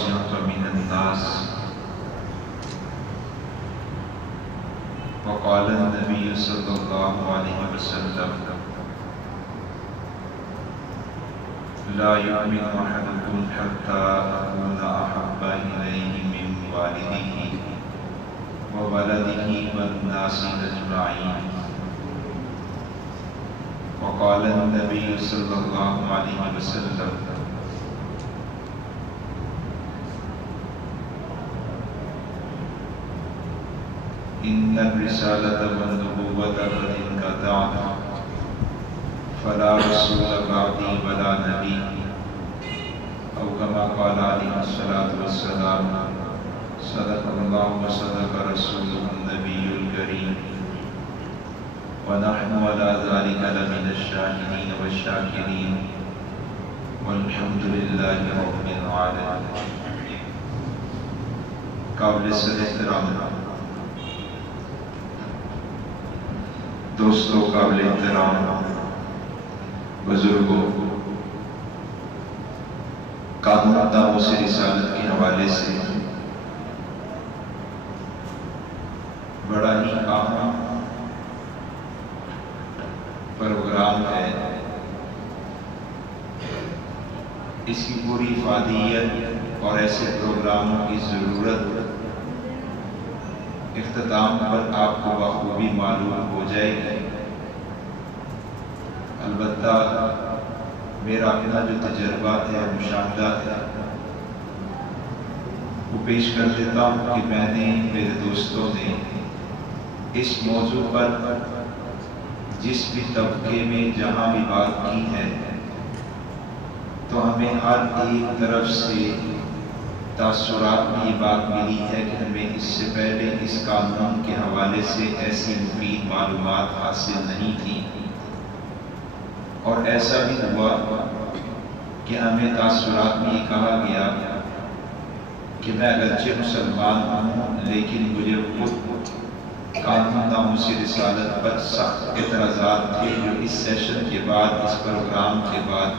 وَزِعْتَ مِنَ النَّاسِ وقال النبي صلى الله عليه وسلم لا يؤمن أحدكم حتى أكون أحب إليه من والده وولده والناس أجمعين وقال النبي صلى الله عليه وسلم إن الرسالة والنبوة قد انقطعت فلا رسول بعدي ولا نبي أو كما قال عليه الصلاة والسلام صدق الله وصدق رسوله النبي الكريم ونحن على ذلك لمن الشاهدين والشاكرين والحمد لله رب العالمين. قابل احترام دوستوں، قابل احترام بزرگوں، قانون ناموس رسالت کے حوالے سے بڑا ہی اہم پروگرام ہے. اس کی پوری افادیت اور ایسے پروگراموں کی ضرورت اختتام پر آپ کو بخوبی معلوم ہو جائے گی. البتہ میرا اپنا جو تجربہ ہے، مشاہدہ ہے، وہ پیش کر دیتا ہوں کہ میں نے، میرے دوستوں نے اس موضوع پر جس بھی طبقے میں جہاں بھی بات کی ہے، تو ہمیں ہر ایک طرف سے تاثرات میں یہ بات ملی ہے کہ ہمیں اس سے پہلے اس قانون کے حوالے سے ایسی مفید معلومات حاصل نہیں تھی، اور ایسا بھی ہوا کہ ہمیں تاثرات میں یہ کہا گیا کہ میں اگرچہ مسلمان ہوں لیکن مجھے خود قانون ناموس رسالت پر سخت اعتراضات تھے جو اس سیشن کے بعد، اس پروگرام کے بعد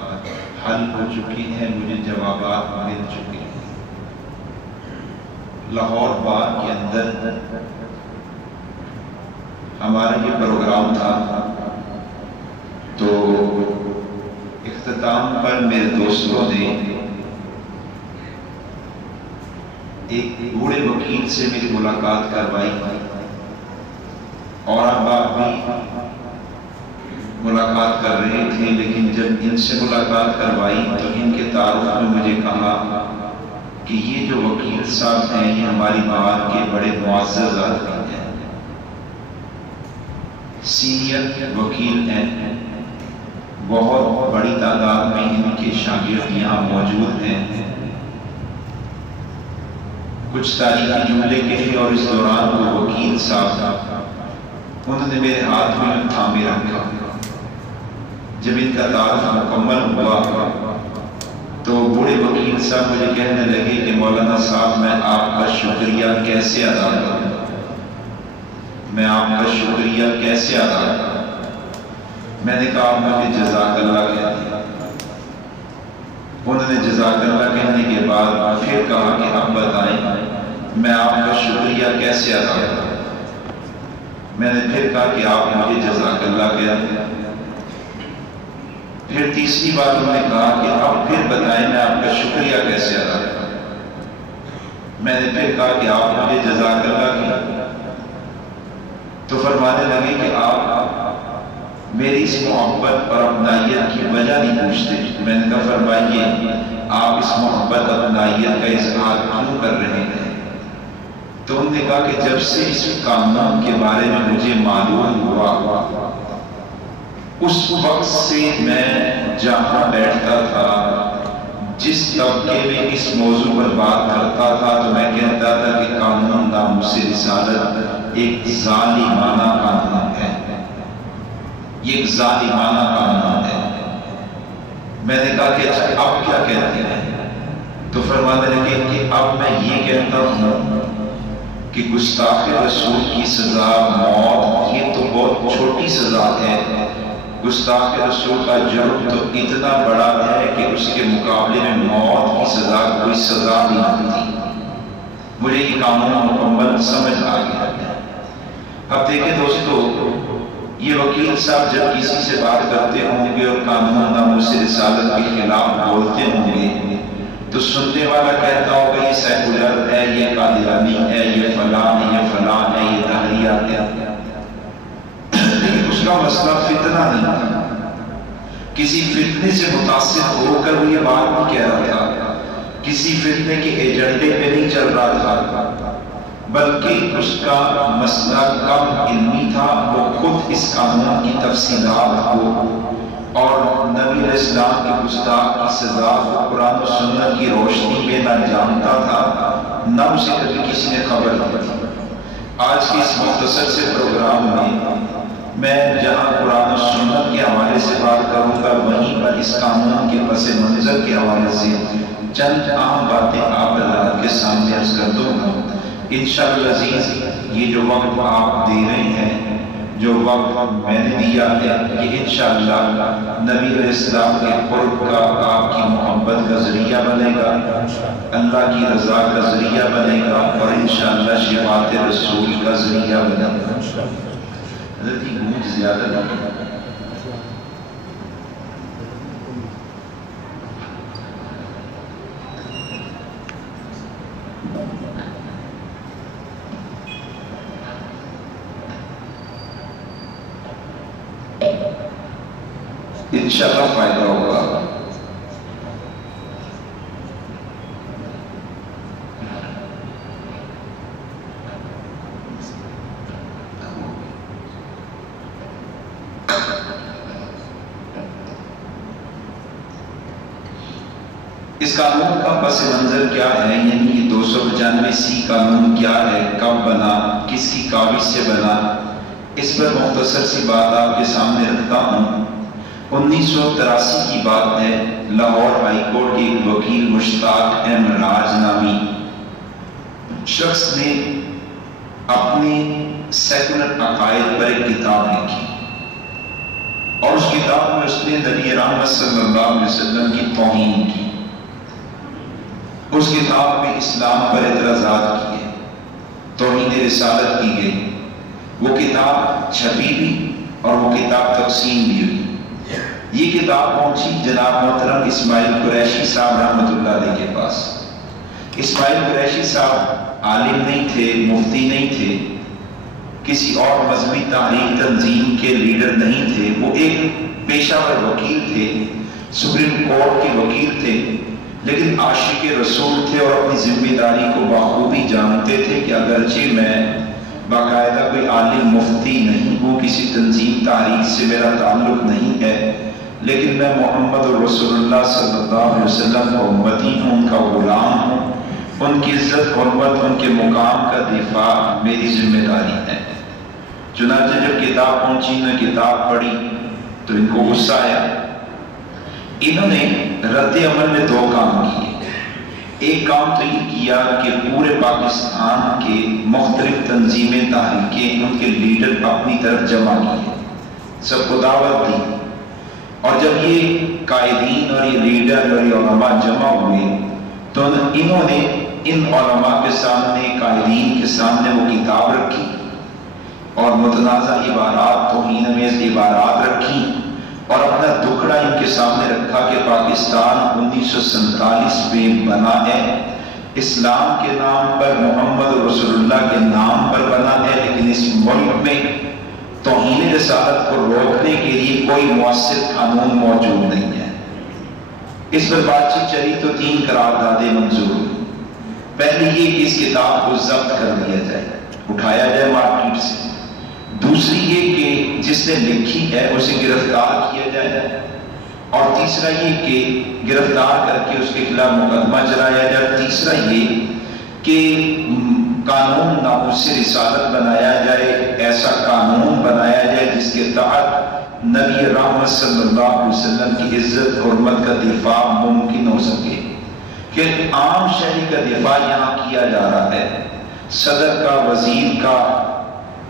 حل ہو چکی ہیں، مجھے جوابات مل چکے ہیں. لاہور بار کے اندر ہمارا یہ پروگرام تھا، تو اختتام پر میرے دوستوں نے ایک بوڑھے وکیل سے میری ملاقات کروائی اور اب آپ بھی ملاقات کر رہے تھے، لیکن جب ان سے ملاقات کروائی تو ان کے تعارف میں مجھے کہا کہ یہ جو وکیل صاحب ہیں یہ ہماری بار کے بڑے معزز آدمی ہیں، سینئر وکیل ہیں، بہت بڑی تعداد میں ان کے شاگرد یہاں موجود ہیں. کچھ تاریخی جملے کہے اور اس دوران وہ وکیل صاحب انہوں نے میرے ہاتھ میں تھامے رکھا. جب ان کا تعارف مکمل ہوا تو بوڑھے وکیل صاحب مجھے کہنے لگے کہ مولانا صاحب میں آپ کا شکریہ کیسے ادا کروں، میں آپ کا شکریہ کیسے ادا کروں. میں نے کہا مجھے جزاک اللہ کہتے ہیں. انہوں نے جزاک اللہ کہنے کے بعد پھر کہا کہ اب بتائیں میں آپ کا شکریہ کیسے ادا کروں. میں نے پھر کہا کہ آپ مجھے جزاک اللہ کہتے ہیں. پھر تیسری بار انہوں نے کہا کہ اب پھر بتائیں میں آپ کا شکریہ کیسے ادا کروں. میں نے پھر کہا کہ آپ مجھے جزاک اللہ کہتے ہیں. تو فرمانے لگے کہ آپ میری اس محبت اور اپنائیت کی وجہ نہیں پوچھتے. میں نے کہا فرمائیے آپ اس محبت اور اپنائیت کا اظہار کیوں کر رہے ہیں. تو انہوں نے کہا کہ جب سے اس قانون کے بارے میں مجھے معلوم ہوا اس وقت سے میں جہاں بیٹھتا تھا، جس طبقے میں اس موضوع پر بات کرتا تھا، تو میں کہتا تھا کہ قانون ناموس رسالت ایک ظالمانہ قانون ہے، یہ ایک ظالمانہ قانون ہے. میں نے کہا کہ اچھا اب کیا کہتے ہیں؟ تو فرمانے لگے کہ اب میں یہ کہتا ہوں کہ گستاخ رسول کی سزا موت یہ تو بہت چھوٹی سزا ہے، گستاخ رسول کا جرم تو اتنا بڑا ہے کہ اس کے مقابلے میں موت کی سزا کوئی سزا بھی نہیں تھی۔ مجھے یہ قانون مکمل سمجھ آ گیا ہے۔ اب دیکھیں دوستو، یہ وکیل صاحب جب کسی سے بات کرتے ہوں گے اور قانون ناموس رسالت کے خلاف بولتے ہوں گے تو سننے والا کہتا ہوگا یہ سیکولر ہے، یہ قادیانی ہے، یہ فلاں ہے، یہ فلاں ہے، یہ دہریہ ہے۔ لیکن اس کا مسئلہ فتنہ نہیں تھا، کسی فتنے سے متاثر ہو کر وہ یہ بات نہیں کہہ رہا تھا، کسی فتنے کے ایجنڈے پہ نہیں چل رہا تھا، بلکہ اس کا مسئلہ کم علمی تھا۔ وہ خود اس قانون کی تفصیلات کو اور نبی علیہ السلام کی گستاخ کی سزا کو قرآن و سنت کی روشنی میں نہ جانتا تھا، نہ اسے کبھی کسی نے خبر دی تھی۔ آج کے اس مختصر سے پروگرام میں جہاں قرآن و سنت کے حوالے سے بات کروں گا، وہیں پر اس قانون کے پس منظر کے حوالے سے چند عام باتیں آپ حضرات کے سامنے عرض کر دوں گا۔ انشاءاللہ عزیز، یہ جو وقت آپ دے رہے ہیں، جو وقت میں نے دیا ہے، یہ انشاءاللہ نبی علیہ السلام کے قرب کا، آپ کی محبت کا ذریعہ بنے گا، اللہ کی رضا کا ذریعہ بنے گا، اور انشاءاللہ شفاعت رسول کا ذریعہ بنے گا۔ حضرت کی گونج زیادہ نہیں، انشاءاللہ فائدہ ہوگا۔ اس قانون کا پس منظر کیا ہے، یعنی یہ 295 قانون کیا ہے، کب بنا، کس کی کاوش سے بنا، اس پر مختصر سی بات آپ کے سامنے رکھتا ہوں۔ 1983 کی بات ہے، لاہور ہائی کورٹ کے ایک وکیل مشتاق احمد راج نامی شخص نے اپنے سیکولر عقائد پر ایک کتاب لکھی، اور اس کتاب میں اس نے نبی رحمت صلی اللہ علیہ وسلم کی توہین کی۔ اس کتاب میں اسلام پر اعتراضات کیے، توہین رسالت کی گئی۔ وہ کتاب چھپی بھی اور وہ کتاب تقسیم بھی ہوئی۔ یہ کتاب پہنچی جناب محترم اسماعیل قریشی صاحب رحمۃ اللہ علیہ کے پاس۔ اسماعیل قریشی صاحب عالم نہیں تھے، مفتی نہیں تھے، کسی اور مذہبی تحریک تنظیم کے لیڈر نہیں تھے، وہ ایک پیشہ ور وکیل تھے، سپریم کورٹ کے وکیل تھے، لیکن عاشق رسول تھے اور اپنی ذمہ داری کو بخوبی جانتے تھے کہ اگرچہ میں باقاعدہ کوئی عالم مفتی نہیں ہوں، کسی تنظیم تحریک سے میرا تعلق نہیں ہے، لیکن میں محمد رسول اللہ صلی اللہ علیہ وسلم کا امتی ہوں، ان کا غلام ہوں، ان کی عزت حرمت، ان کے مقام کا دفاع میری ذمہ داری ہے۔ چنانچہ جب کتاب پہنچی، میں کتاب پڑھی تو ان کو غصہ آیا۔ انہوں نے رد عمل میں 2 کام کیے۔ ایک کام تو یہ کیا کہ پورے پاکستان کے مختلف تنظیمیں تحریکیں، ان کے لیڈر اپنی طرف جمع کیے، سب کو دعوت دی، اور جب یہ قائدین اور یہ لیڈر اور یہ علماء جمع ہوئے تو انہوں نے ان علماء کے سامنے، قائدین کے سامنے وہ کتاب رکھی اور متنازع عبارات، توہین آمیز عبارات رکھی، اور اپنا دکھڑا ان کے سامنے رکھا کہ پاکستان 1947 میں بنا ہے، اسلام کے نام پر، محمد رسول اللہ کے نام پر بنا ہے، لیکن اس ملک میں توہین رسالت کو روکنے کے لیے کوئی مؤثر قانون موجود نہیں ہے۔ اس پر بات چیت چلی تو 3 قراردادیں منظور ہوئی۔ پہلی یہ کہ اس کتاب کو ضبط کر دیا جائے، اٹھایا جائے مارکیٹ سے۔ دوسری یہ کہ جس نے لکھی ہے اسے گرفتار کیا جائے، اور تیسرا یہ کہ گرفتار کر کے اس کے خلاف مقدمہ چلایا جائے۔ تیسرا یہ کہ قانون ناموس رسالت بنایا جائے، ایسا قانون بنایا جائے جس کے تحت نبی رحمت صلی اللہ علیہ وسلم کی عزت حرمت کا دفاع ممکن ہو سکے، کہ عام شہری کا دفاع یہاں کیا جا رہا ہے، صدر کا، وزیر کا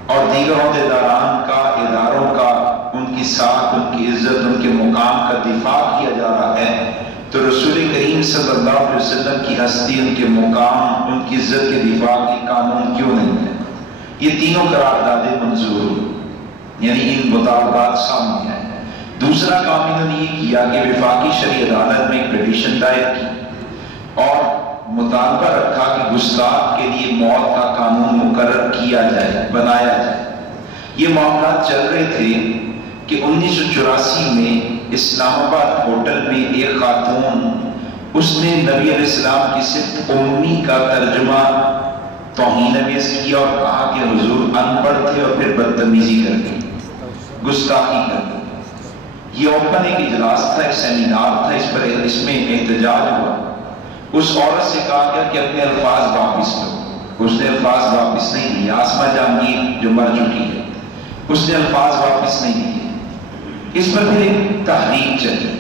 اور دیگر عہدیداران کا، اداروں کا، ان کی کی ساتھ ان کی عزت، ان کے مقام کا دفاع کیا جا رہا ہے، تو رسول کریم صلی اللہ علیہ وسلم کی ہستی، ان کے مقام، ان کی عزت کے دفاع کی قانون کیوں نہیں ہے؟ یہ تینوں قراردادیں منظور ہوئی، یعنی ان مطالبات سامنے آئے۔ دوسرا کام انہوں نے یہ کیا کہ وفاقی شرعی عدالت میں ایک پٹیشن دائر کی اور مطالبہ رکھا کہ گستاخ کے لیے موت کا قانون مقرر کیا جائے، بنایا جائے۔ یہ معاملات چل رہے تھے کہ 1984 میں اسلام آباد ہوٹل میں ایک خاتون، اس نے نبی علیہ السلام کی صرف امی کا ترجمہ توہین آمیز کیا اور کہا کہ حضور ان پڑھ تھے، اور پھر بدتمیزی کر دی، گستاخی کر دی۔ یہ اوپن ایک اجلاس تھا، ایک سیمینار تھا، اس میں احتجاج ہوا۔ اس عورت سے کہا گیا کہ اپنے الفاظ واپس لو۔ اس نے الفاظ واپس نہیں لیے۔ آسمہ جہانگیر جو مر چکی ہے، اس نے الفاظ واپس نہیں لیے۔ اس پر پھر ایک تحریک چلی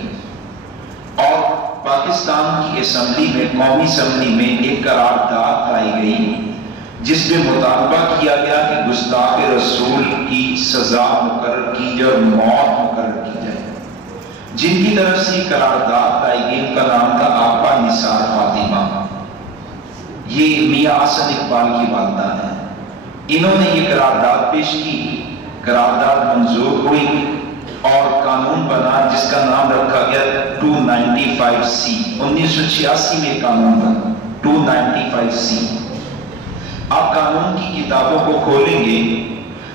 اور پاکستان کی اسمبلی میں، قومی اسمبلی میں ایک قرارداد لائی گئی جس میں مطالبہ کیا گیا کہ گستاخ رسول کی سزا مقرر کی جائے اور موت مقرر کی جائے۔ جن کی طرف سے قرارداد لائی گئی ان کا نام تھا آپا نثار فاطمہ، یہ میاں حسن اقبال کی والدہ ہیں۔ انہوں نے یہ قرارداد پیش کی، قرارداد منظور ہوئی اور قانون بنا جس کا نام رکھا گیا 295C۔ 1986 میں قانون بنا 295C۔ آپ قانون کی کتابوں کو کھولیں گے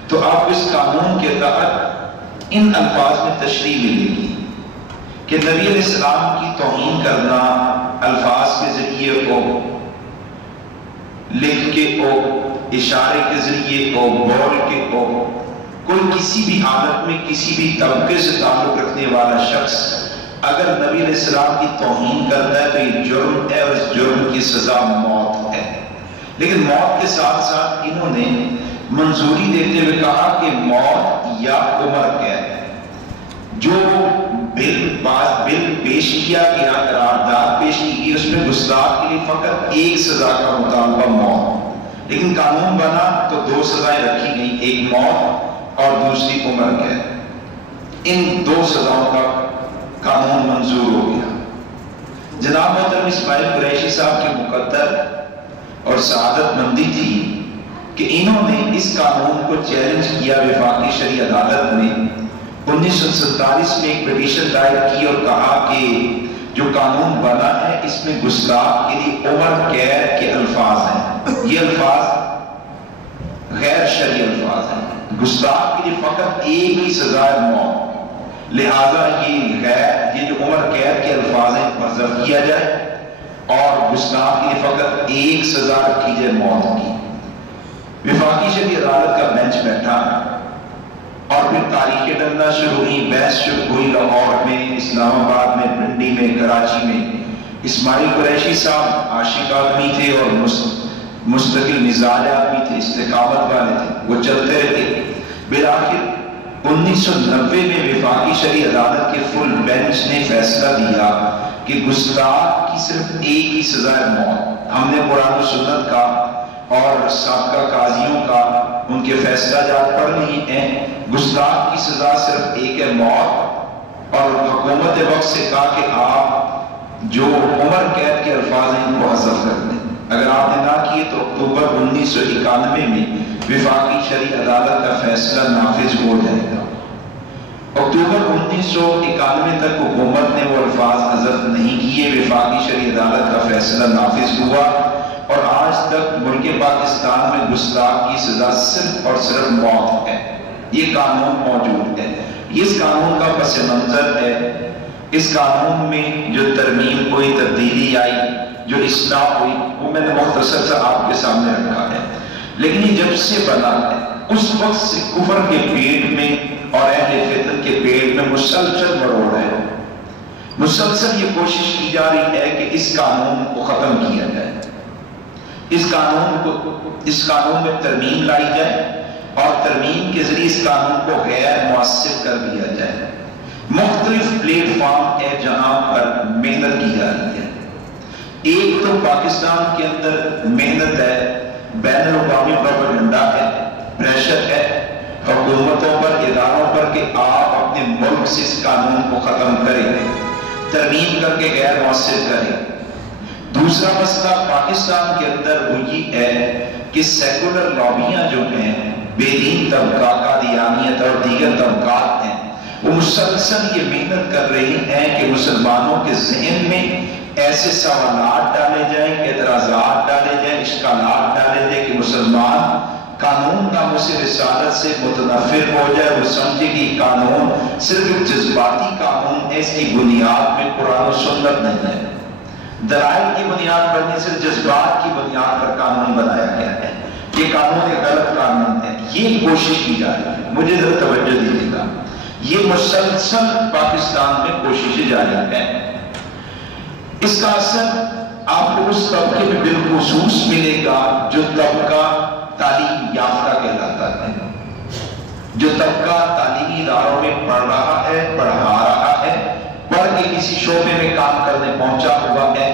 تو آپ اس قانون کے تحت ان الفاظ میں تشریح ملے گی کہ نبی علیہ السلام کی توہین کرنا الفاظ کے ذریعے ہو، لکھ کے ہو، اشارے کے ذریعے ہو، بول کے ہو، کوئی کسی بھی حالت میں کسی بھی طبقے سے تعلق رکھنے والا شخص اگر نبی علیہ السلام کی توہین کرتا ہے تو یہ جرم ہے، اور اس جرم کی سزا موت ہے۔ لیکن موت کے ساتھ ساتھ انہوں نے منظوری دیتے ہوئے کہا کہ موت یا عمر قید۔ جو بل پیش کیا گیا، قرارداد پیش کی گئی، اس میں گستاخ کے لیے فقط ایک سزا کا مطالبہ موت، لیکن قانون بنا تو دو سزائیں رکھی گئی، ایک موت اور دوسری عمر قید۔ ان دو سزاؤں کا قانون منظور ہو گیا۔ جناب محترم اسماعیل قریشی صاحب کے مقدر اور سعادت مندی تھی کہ انہوں نے اس قانون کو چیلنج کیا وفاقی شرعی عدالت میں۔ 1947 میں ایک پٹیشن دائر کی اور کہا کہ جو قانون بنا ہے اس میں گستاخ کے لیے عمر قید کے الفاظ ہیں، یہ الفاظ غیر شرعی الفاظ ہیں، گستاخ کے لیے فقط ایک ہی سزا ہے موت، لہذا یہ جو عمر قید کے الفاظ ہیں حذف کیا جائے اور گستاخ کے لیے فقط ایک سزا رکھی جائے موت کی۔ وفاقی شرعی عدالت کا بینچ بیٹھا اور پھر تاریخیں ڈلنا شروع ہوئی، بحث شروع ہوئی، لاہور میں، اسلام آباد میں، پنڈی میں، کراچی میں۔ اسماعیل قریشی صاحب عاشق آدمی تھے اور مستقل مزاج آدمی تھے، استقامت والے تھے، وہ چلتے رہتے۔ بالآخر 1990 میں وفاقی شرعی عدالت کے فل بینچ نے فیصلہ دیا کہ گستاخ کی صرف ایک ہی سزا ہے موت۔ ہم نے قرآن و سنت کا اور سابقہ قاضیوں کا ان کے فیصلہ جات پڑھ لیے ہیں، گستاخ کی سزا صرف ایک ہے موت، اور حکومت وقت سے کہا کہ آپ جو عمر قید کے الفاظ ہیں ان کو حذف کر دیں۔ اگر آپ نے نہ کیے تو اکتوبر 1991 میں وفاقی شرعی عدالت کا فیصلہ نافذ ہو جائے گا۔ اکتوبر 1991 تک حکومت نے وہ الفاظ حذف نہیں کیے، وفاقی شرعی عدالت کا فیصلہ نافذ ہوا اور آج تک ملک پاکستان میں گستاخ کی سزا صرف اور صرف موت ہے۔ یہ قانون موجود ہے، اس قانون کا پس منظر ہے، اس قانون میں جو ترمیم ہوئی، تبدیلی آئی، جو اصلاح ہوئی، وہ میں نے مختصر سے آپ کے سامنے رکھا ہے۔ لیکن یہ جب سے بنا ہے اس وقت سے کفر کے پیٹ میں اور اہل فتن کے پیٹ میں مسلسل مروڑ ہے، مسلسل یہ کوشش کی جا رہی ہے کہ اس قانون کو ختم کیا جائے، اس قانون میں ترمیم لائی جائے اور ترمیم کے ذریعے اس قانون کو غیر مؤثر کر دیا جائے۔ مختلف پلیٹ فارم ہے جہاں پر محنت کی جا رہی ہے۔ ایک تو پاکستان کے اندر محنت ہے، بین الاقوامی پروپیگنڈا ہے، پریشر ہے، حکومتوں پر، اداروں پر کہ آپ اپنے ملک سے اس قانون کو ختم کریں، ترمیم کر کے غیر مؤثر کریں۔ دوسرا مسئلہ پاکستان کے اندر وہ یہ ہے کہ سیکولر لابیاں جو ہیں، بے دین طبقہ، قادیانیت اور دیگر طبقات ہیں، وہ مسلسل یہ محنت کر رہی ہیں کہ مسلمانوں کے ذہن میں ایسے سوالات ڈالے جائیں، اعتراضات ڈالے جائیں، اشکالات ڈالے جائیں کہ مسلمان قانون ناموس رسالت سے متنفر ہو جائے، وہ سمجھے کہ قانون صرف ایک جذباتی قانون ہے، اس کی بنیاد میں قرآن و سنت نہیں ہے، دلائل کی بنیاد پر نہیں، صرف جذبات کی بنیاد پر قانون بنایا گیا ہے، یہ قانون ایک غلط قانون ہے۔ یہ کوشش کی جا رہی ہے، مجھے ذرا توجہ دیجیے گا، یہ مسلسل پاکستان میں کوششیں جاری ہیں۔ اس کا اثر آپ کو اس طبقے میں بالخصوص ملے گا جو طبقہ تعلیم یافتہ کہلاتا ہے، جو طبقہ تعلیمی اداروں میں پڑھ رہا ہے، پڑھا رہا ہے، پڑھ کے کسی شعبے میں کام کرنے پہنچا ہوا ہے،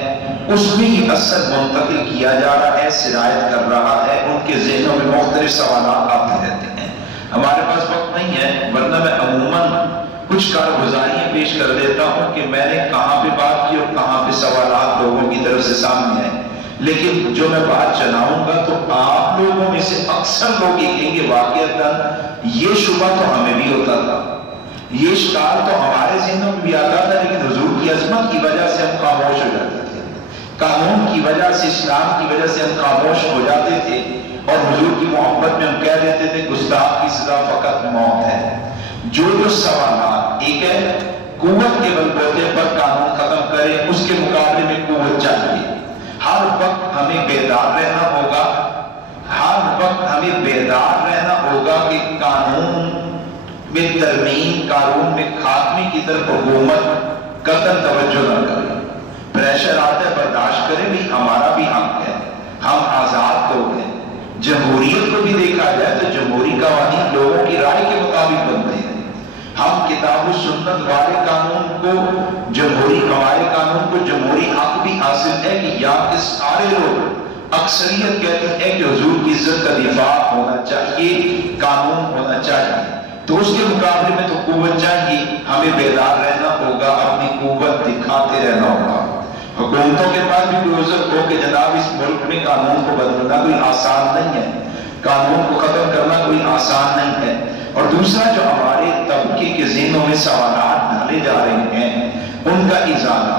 اس میں یہ اثر منتقل کیا جا رہا ہے، سرایت کر رہا ہے، ان کے ذہنوں میں مختلف سوالات آتے رہتے ہیں۔ ہمارے پاس وقت نہیں ہے، ورنہ میں عموماً کچھ کارگزاریاں پیش کر دیتا ہوں کہ میں نے کہاں پہ بات کی اور کہاں پہ سوالات لوگوں کی طرف سے سامنے آئے، لیکن جو میں بات چلاؤں گا تو آپ لوگوں میں سے اکثر لوگ یہ کہیں گے واقعتاً یہ شبہ تو ہمیں بھی ہوتا تھا، یہ اشکال تو ہمارے ذہنوں میں بھی آتا تھا، لیکن حضور کی عظمت کی وجہ سے ہم خاموش ہو جاتے تھے، قانون کی وجہ سے، اسلام کی وجہ سے ہم خاموش ہو جاتے تھے، اور حضور کی محبت میں ہم کہہ دیتے تھے گستاخ کی سزا فقط موت ہے۔ جو سوالات، ایک ہے قوت کے بلبوتے پر قانون ختم کرے، اس کے مقابلے میں قوت چاہیے، ہر وقت ہمیں بیدار رہنا ہوگا، ہر وقت ہمیں بیدار رہنا ہوگا کہ قانون میں ترمیم، قانون میں خاتمے کی طرف حکومت قطعاً توجہ نہ کرے، پریشر آتا ہے برداشت کرے، بھی ہمارا بھی حق ہے، ہم آزاد لوگ ہیں۔ جمہوریت کو بھی دیکھا جائے تو جمہوری قوانین لوگوں کی رائے کے مطابق بنتے ہیں، ہم کتاب و سنت والے قانون کو، جمہوری ہمارے قانون کو جمہوری حق بھی حاصل ہے کہ یا کہ سارے لوگ، اکثریت کہتی ہے کہ حضور کی عزت کا دفاع ہونا چاہیے، قانون ہونا چاہیے، تو اس کے مقابلے میں تو قوت چاہیے، ہمیں بیدار رہنا ہوگا، اپنی قوت دکھاتے رہنا ہوگا۔ حکومتوں کے پاس بھی کوئی عذر ہو کہ جناب اس ملک میں قانون کو بدلنا کوئی آسان نہیں ہے، قانون کو ختم کرنا کوئی آسان نہیں ہے۔ اور دوسرا جو ہمارے طبقے کے ذہنوں میں سوالات ڈالے جا رہے ہیں، ان کا ازالہ،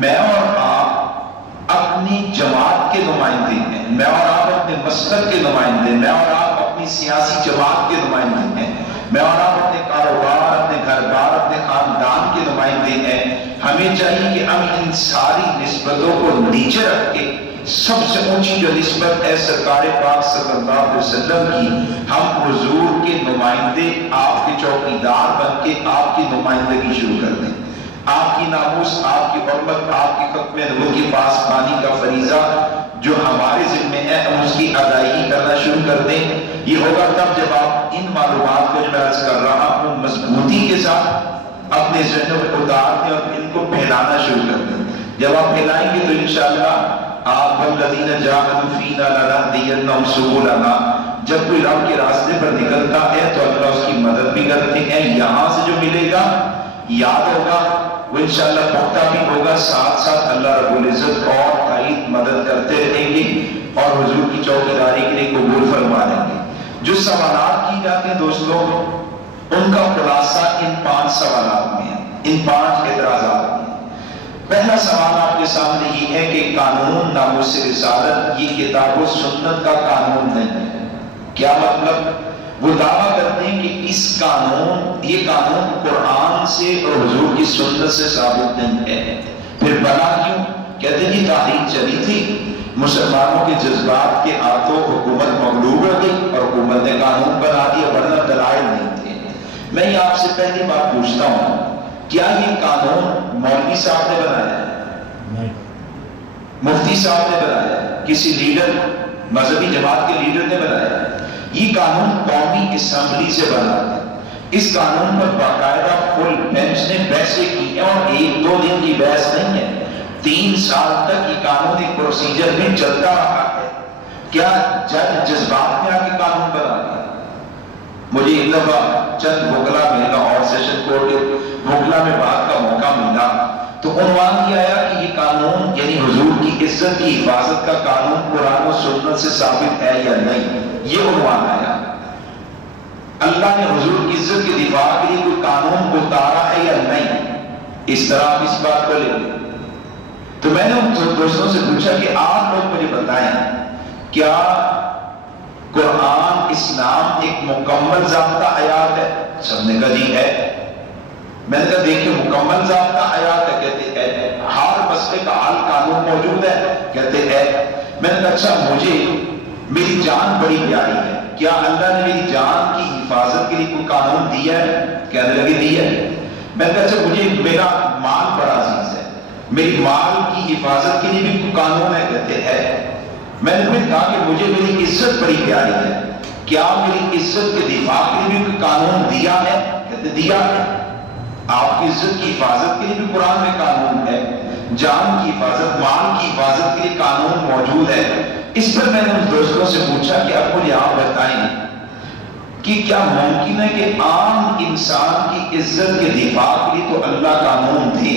میں اور آپ اپنی جماعت کے نمائندے ہیں، میں اور آپ اپنے مسلک کے نمائندے، میں اور آپ اپنی سیاسی جماعت کے نمائندے ہیں، میں اور آپ اپنے کاروبار، اپنے گھر بار، اپنے خاندان کے نمائندے ہیں۔ ہمیں چاہیے کہ ہم ان ساری نسبتوں کو نیچے رکھ کے سب سے اونچی جو نسبت ہے سرکار پاک صلی اللہ علیہ وسلم کی، ہم حضور کے نمائندے، آپ کے چوکیدار بن کے آپ کی نمائندگی شروع کر دیں، آپ کی ناموس، آپ کی حرمت، آپ کی ختم نبوت کی پاسبانی کا فریضہ جو ہمارے ذمہ ہے، ہم اس کی ادائیگی کرنا شروع کر دیں۔ یہ ہوگا تب جب آپ ان معلومات کو جو میں عرض کر رہا ہوں مضبوطی کے ساتھ اپنے ذہنوں میں اتار دیں اور ان کو پھیلانا شروع کر دیں۔ جب آپ پھیلائیں گے تو انشاءاللہ آپ والذین جاہدوا فینا لنہدینہم سبلنا، جب کوئی رب کے راستے پر نکلتا ہے تو اللہ اس کی مدد بھی کرتے ہیں، یہاں سے جو ملے گا یاد ہوگا، وہ انشاءاللہ پختہ بھی ہوگا، ساتھ ساتھ اللہ رب العزت اور تائید مدد کرتے رہیں گے اور حضور کی چوکیداری کے لیے قبول فرما لیں گے۔ جو سوالات کی جاتے ہیں دوستوں، ان کا خلاصہ ان 5 سوالات میں ہے، ان 5 اعتراضات میں۔ پہلا سوال آپ کے سامنے یہ ہے کہ قانون ناموس رسالت یہ کتاب و سنت کا قانون نہیں ہے۔ کیا مطلب؟ وہ دعویٰ کرتے ہیں کہ یہ قانون قرآن سے اور حضور کی سنت سے ثابت نہیں ہے۔ پھر بنا کیوں؟ کہتے ہیں تاریخ چلی تھی، مسلمانوں کے جذبات کے ہاتھوں حکومت مغلوب ہو گئی اور حکومت نے قانون بنا دیا، ورنہ دلائل نہیں تھے۔ میں یہ آپ سے پہلی بات پوچھتا ہوں، کیا یہ قانون مولوی صاحب نے بنایا ہے؟ مفتی صاحب نے بنایا ہے؟ کسی لیڈر، مذہبی جماعت کے لیڈر نے بنایا ہے؟ یہ قانون قومی اسمبلی سے بنا ہے۔ اس قانون پر باقاعدہ فل بینچ نے بحثیں کی ہیں، اور 1-2 دن کی بحث نہیں ہے، 3 سال تک یہ قانون ایک پروسیجر میں چلتا رہا ہے۔ کیا جج جذبات میں آ کے قانون بنا دیا؟ مجھے ایک دفعہ چند بھوکلا میں لاہور سیشن کورٹ کے بھوکلا میں بات کا موقع ملا تو عنوان کیا آیا کہ یہ قانون یعنی حضور کی عزت کی حفاظت کا قانون قرآن و سنت سے ثابت ہے یا نہیں، یہ عنوان آیا۔ اللہ نے حضور کی عزت کے دفاع کے لیے کوئی قانون اتارا ہے یا نہیں، اس طرح آپ اس بات کو لیں۔ تو میں نے ان دوستوں سے پوچھا کہ آپ لوگ مجھے بتائیں کیا قرآن اسلام ایک مکمل ضابطہ آیات ہے؟ سب نے کہا جی ہے۔ میں نے کہا دیکھیں مکمل ضابطہ آیات ہے، کہتے ہیں ہر مسئلے کا حل قانون موجود ہے، کہتے ہیں۔ میں نے کہا اچھا مجھے میری جان بڑی پیاری ہے، کیا اللہ نے میری جان کی حفاظت کے لیے کوئی قانون دیا ہے؟ کہنے لگے دیا ہے۔ میں نے کہا اچھا مجھے میرا مال بڑا عزیز ہے، میری مال کی حفاظت کے لیے بھی کوئی قانون ہے؟ کہتے ہیں۔ میں نے پھر کہا کہ مجھے میری عزت بڑی پیاری ہے، کیا میری عزت کے دفاع کے لیے بھی کوئی قانون دیا ہے؟ کہتے دیا ہے۔ آپ کی عزت کی حفاظت کے لیے بھی قرآن میں قانون ہے، جان کی حفاظت مال کی حفاظت کے لیے قانون موجود ہے۔ اس پر میں نے ان دوستوں سے پوچھا کہ اب مجھے آپ بتائیں کہ کیا ممکن ہے کہ عام انسان کی عزت کے دفاع کے لیے تو اللہ قانون دے،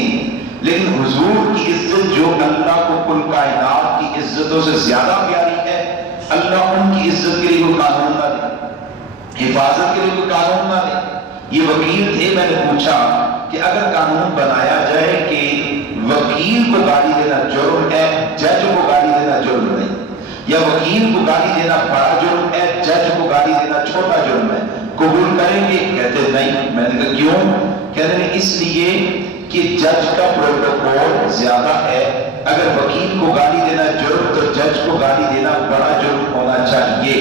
لیکن حضور کی عزت جو اللہ کو کل کائنات کی عزتوں سے زیادہ پیاری ہے، اللہ ان کی عزت کے لیے کوئی قانون نہ دے، حفاظت کے لیے کوئی قانون نہ دے۔ یہ وکیل تھے، میں نے پوچھا کہ اگر قانون بنایا جائے کہ وکیل کو گالی دینا جرم ہے، جج کو گالی دینا جرم نہیں، یا وکیل کو گالی دینا بڑا جرم ہے، جج کو گالی دینا چھوٹا جرم ہے، قبول کریں گے؟ کہتے نہیں۔ میں نے کہا کیوں؟ کہتے ہیں اس لیے کہ جج کا پروٹوکول زیادہ ہے، اگر وکیل کو گالی دینا جرم تو جج کو گالی دینا بڑا جرم ہونا چاہیے۔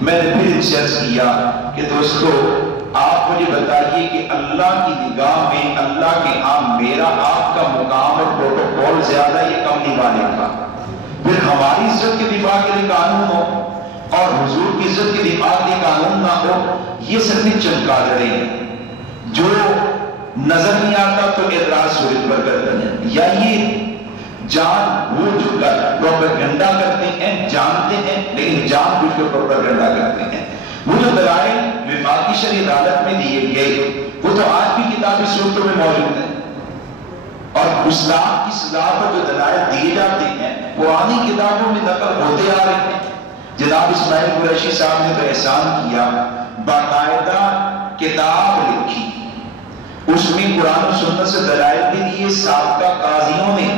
میں نے پھر انشرس کیا کہ دوستو آپ مجھے بتائیے کہ اللہ کی نگاہ میں اللہ کے ہاں میرا آپ کا مقام اور پروٹوکول زیادہ یہ کم نبھانے کا، پھر ہماری عزت کے دفاع کے لیے قانون ہو اور حضور کی عزت کے دفاع کے لیے قانون نہ ہو، یہ سب چمکادڑیں ہیں جو نظر نہیں آتا تو اعتراض صورت پر کرتے ہیں، یا یہ جان بوجھ کر پروپیگنڈا کرتے ہیں، جانتے ہیں لیکن جان بوجھ کر پروپیگنڈا کرتے ہیں۔ وہ جو دلائل وفاقی شرعی عدالت میں دیے گئے وہ تو آج بھی کتابی صورتوں میں موجود ہیں، اور اسلام کی اصلاح پر جو دلائل دیے جاتے ہیں پرانی کتابوں میں نقل ہوتے آ رہے ہیں۔ جناب اسماعیل قریشی صاحب نے تو احسان کیا، باقاعدہ کتاب لکھی، اس میں قرآن و سنت سے دلائل بھی دیے، سابقہ قاضیوں نے،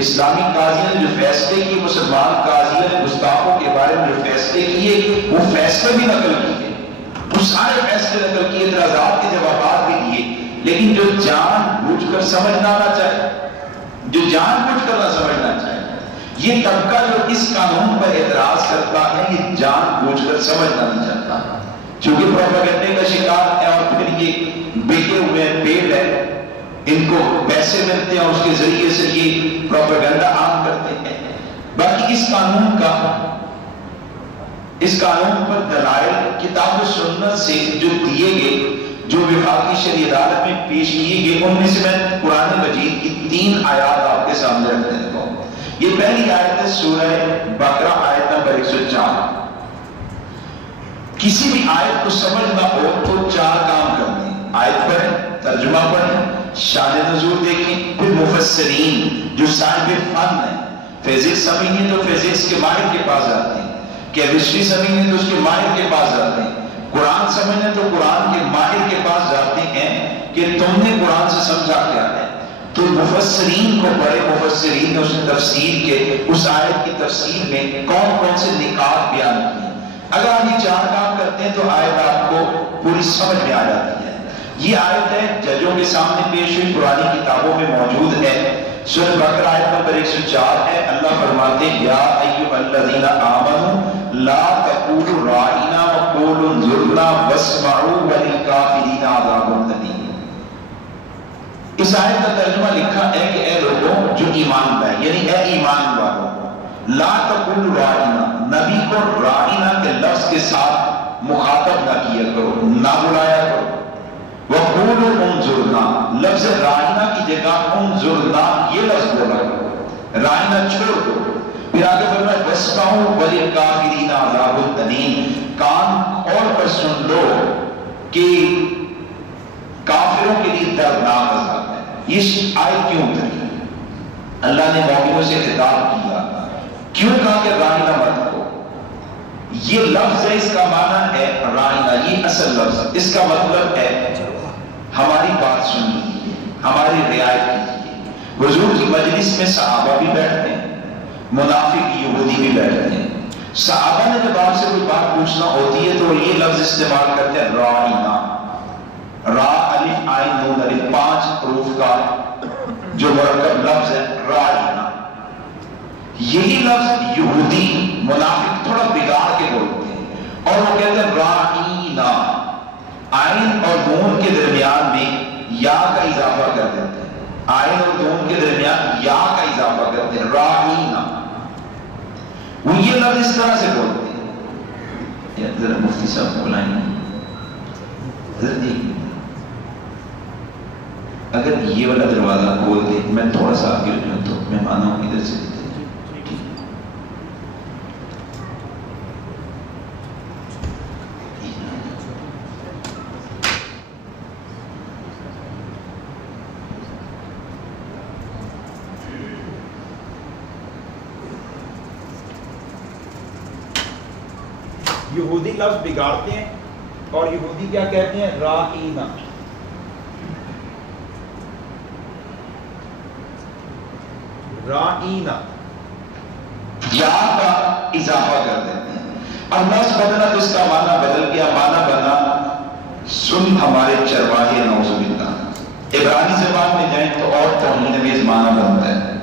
اسلامی قاضیوں نے جو فیصلے کیے، مسلمان قاضیوں نے گستاخوں کے بارے میں جو فیصلے کیے وہ فیصلے بھی نقل کیے، وہ سارے فیصلے نقل کیے، اعتراضات کے جوابات بھی دیے۔ لیکن جو جان بوجھ کر سمجھنا نہ چاہے، جو جان بوجھ کر نہ سمجھنا چاہے، یہ طبقہ جو اس قانون پر اعتراض کرتا ہے یہ جان بوجھ کر سمجھنا نہیں چاہتا، چونکہ پروپیگنڈے کا شکار ہے اور پھر یہ بیٹے ہوئے پیڑ ہے، ان کو پیسے ملتے ہیں اور اس کے ذریعے سے یہ پروپیگنڈا عام کرتے ہیں۔ باقی اس قانون پر دلائل کتاب و سنت سے جو دیے گئے، جو وفاقی شرعی عدالت میں پیش کیے گئے، ان میں سے میں قرآن مجید کی 3 آیات آپ کے سامنے رکھ دیتا ہوں۔ یہ پہلی آیت ہے سورہ بقرہ آیت نمبر 104۔ کسی بھی آیت کو سمجھنا ہو تو 4 کام کرنے ہیں، آیت پڑھیں، ترجمہ پڑھیں، شان نزول دیکھیں، پھر مفسرین جو صاحب فن ہیں، فزکس سمجھیں تو فزکس کے ماہر کے پاس جاتے ہیں، کیمسٹری سمجھیں تو اس کے ماہر کے پاس جاتے ہیں، قرآن سمجھیں تو قرآن کے ماہر کے پاس جاتے ہیں کہ تم نے قرآن سے سمجھا کیا ہے۔ تو مفسرین کو پڑھے، مفسرین نے اس تفسیر کے اس آیت کی تفسیر میں کون کون سے نکات بیان کیے۔ اگر آپ یہ 4 کام کرتے ہیں تو آیت آپ کو پوری سمجھ میں آ جاتی ہے۔ یہ آیت ہے ججوں کے سامنے پیش ہوئی، پرانی کتابوں میں موجود ہے، سورہ بقرہ آیت نمبر 104 ہے۔ اللہ فرماتے ہیں یا ایھا الذین آمنوا لا تقولوا راعنا وقولوا انظرنا واسمعوا وللکافرین عذاب الیم۔ اس آیت کا ترجمہ لکھا ہے کہ اے لوگوں جو ایمان لائے، یعنی اے ایمان والوں، لا تقولوا راعنا، نبی کو راعنا کے لفظ کے ساتھ مخاطب نہ کیا کرو، نہ بلایا کرو۔ وَقُولُوا انظُرْنَا، لفظ رائنا کی جگہ انظرنا یہ لفظ بولا کرو، رائنا چھوڑ دو۔ پھر آگے فرمایا وَاسْمَعُوا وَلِلْکَافِرِینَ عَذَابٌ أَلِیمٌ، کان کھول کر سن لو کہ کافروں کے لیے دردناک عذاب ہے. یہ آیت کیوں اتری؟ اللہ نے مومنوں سے خطاب کیا، کیوں کہا کہ رائنا مت ہو؟ یہ لفظ ہے، اس کا معنی ہے رائنا، یہ اصل لفظ، اس کا مطلب ہے ہماری بات سنیے، ہماری رعایت کیجیے. حضور کی مجلس میں صحابہ بھی بیٹھتے ہیں، منافق یہودی بھی بیٹھتے ہیں. صحابہ نے جب آپ سے کوئی بات پوچھنا ہوتی ہے تو یہ لفظ استعمال کرتے ہیں رائنا. را الف عین نون الف، 5 حروف کا جو مرکب لفظ ہے رائنا. یہی لفظ یہودی منافق تھوڑا بگاڑ کے بولتے ہیں اور وہ کہتے ہیں رائنا. عین اور نون کے درمیان میں یا کا اضافہ کر دیتے ہیں، عین اور نون کے درمیان یا کا اضافہ کرتے ہیں رائنا. وہ یہ لفظ اس طرح سے بولتے ہیں. ذرا مفتی صاحب کو بلائیں، اگر یہ والا دروازہ کھول دے، میں تھوڑا سا آگے جاؤں تو میں مانا ہوں ادھر سے. یہودی لفظ بگاڑتے ہیں اور یہودی کیا کہتے ہیں؟ رائنا. رائنا یا کا اضافہ کر دیتے ہیں. اب لفظ بدلا تو اس کا معنی بدل گیا، معنی بنا سن ہمارے چرواہے نعوذ باللہ. عبرانی زبان میں جائیں تو اور توہین امیز معنی بنتا ہے.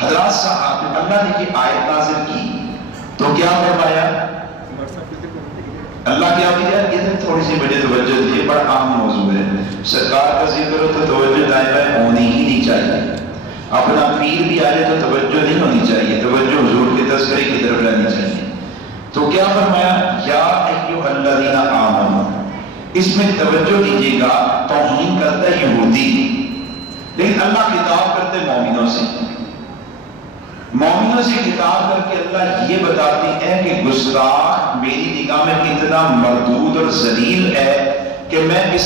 حضرات صاحب اللہ نے کی آیت نازل کی تو کیا فرمایا؟ اللہ کیا کیا؟ ادھر تھوڑی سی بڑی توجہ دیجیے، بڑا عام موضوع ہے. سرکار کا ذکر ہو تو توجہ دائیں بائیں ہونی ہی نہیں چاہیے. اپنا پیر بھی آ جائے تو توجہ نہیں ہونی چاہیے، توجہ حضور کے تذکرے کی طرف رہنی چاہیے. تو کیا فرمایا؟ یا ایھا الذین آمنوا. اس میں توجہ دیجیے گا، توہین کرتا ہے یہودی، لیکن اللہ خطاب کرتے مومنوں سے. مومنوں سے خطاب کر کے اللہ یہ بتاتے ہیں کہ گستاخ میری نگاہ میں اتنا مردود اور ذلیل ہے کہ میں اس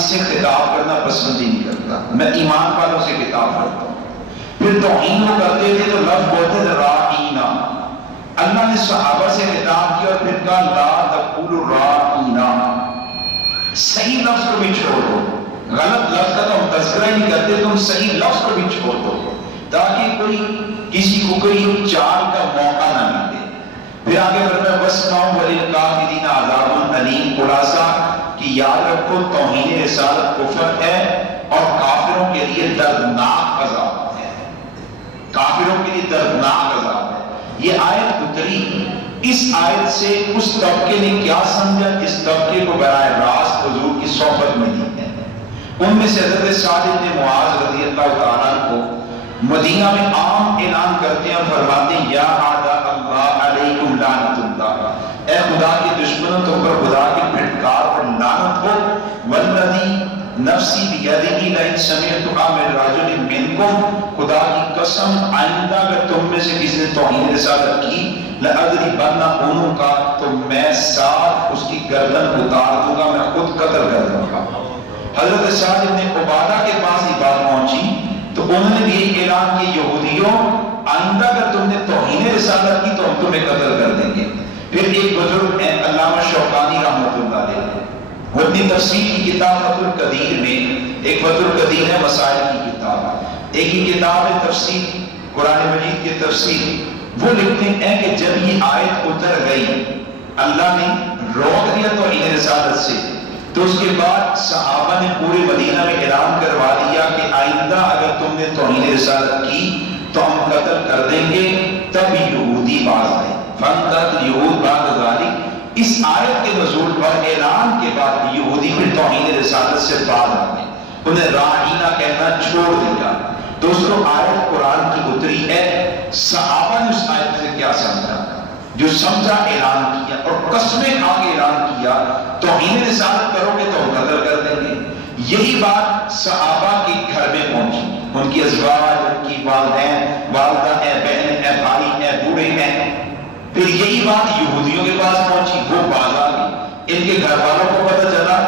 سے خطاب کرنا پسند نہیں کرتا. میں ایمان والوں سے خطاب کرتا ہوں. پھر توہین وہ کرتے تھے تو لفظ بولتے تھے رائنا. اللہ نے صحابہ سے خطاب کیا اور پھر کہا لا تقولوا رائنا. صحیح لفظ کو بھی چھوڑ دو، غلط لفظ کا تو ہم تذکرہ ہی نہیں کرتے، تم صحیح لفظ کو بھی چھوڑ دو تاکہ کوئی کسی کو کوئی چال کا موقع نہ ملے. پھر آگے فرمایا وَاسْمَعُوا وَلِلْكَافِرِينَ عَذَابٌ أَلِيمٌ. خلاصہ کہ یاد رکھو توہین رسالت کفر ہے اور کافروں کے لیے دردناک عذاب ہے. کافروں کے لیے دردناک عذاب ہے. یہ آیت اتری، اس آیت سے اس طبقے نے کیا سمجھا؟ اس طبقے کو براہ راست حضور کی صحبت میں دی ہے. ان میں سے حضرت سعد بن معاذ رضی اللہ تعالیٰ کو مدینہ میں عام اعلان کرتے ہیں اور فرماتے ہیں یا اعداء اللہ علیکم لعنت اللہ. اے خدا کے دشمنوں تم پر خدا کی پھٹکار اور لعنت ہو. والذی نفسی بیدہ لئن سمعت من رجل منکم. خدا کی قسم آئندہ اگر تم میں سے کسی نے توہین رسالت کی لأضربن عنقہ تو میں ساتھ اس کی گردن اتار دوں گا، میں خود قتل کر دوں گا. حضرت سعد بن عبادہ کے پاس یہ بات پہنچی تو انہوں نے بھی یہ اعلان کیا یہودیوں آئندہ اگر تم نے توہین رسالت کی تو ہم تمہیں قتل کر دیں گے. پھر ایک بزرگ ہیں علامہ شوکانی رحمۃ اللہ علیہ، وہ اپنی تفسیر کی کتاب فتح القدیر میں، ایک فتح القدیر ہے مسائل کی کتاب، ایک ہی کتاب ہے تفسیر قرآن مجید کی تفسیر. وہ لکھتے ہیں کہ جب یہ آیت اتر گئی اللہ نے روک دیا توہین رسالت سے، تو اس کے بعد صحابہ نے پورے مدینہ میں اعلان کروا دیا کہ آئندہ اگر تم نے توہین رسالت کی تو ہم قتل کر دیں گے. تب یہودی باز آئے، فانتهت اليهود بعد ذلك. اس آیت کے نزول پر اعلان کے بعد یہودی پھر توہین رسالت سے باز آ گئے، انہیں رائنا کہنا چھوڑ دیا. دوستو آیت قرآن کی اتری ہے، صحابہ نے اس آیت سے کیا سمجھا؟ جو سمجھا اعلان کیا اور قسمیں کھا کے اعلان کیا توہین رسالت کرو گے تو ہم قتل کر دیں گے. یہی بات صحابہ کے گھر میں پہنچی، ان کی ازواج، ان کی والدین، والدہ ہیں، بہن ہیں، بھائی ہیں، بوڑھے ہیں. پھر یہی بات یہودیوں کے پاس پہنچی، وہ باز آ گئی. ان کے گھر والوں کو پتہ چلا،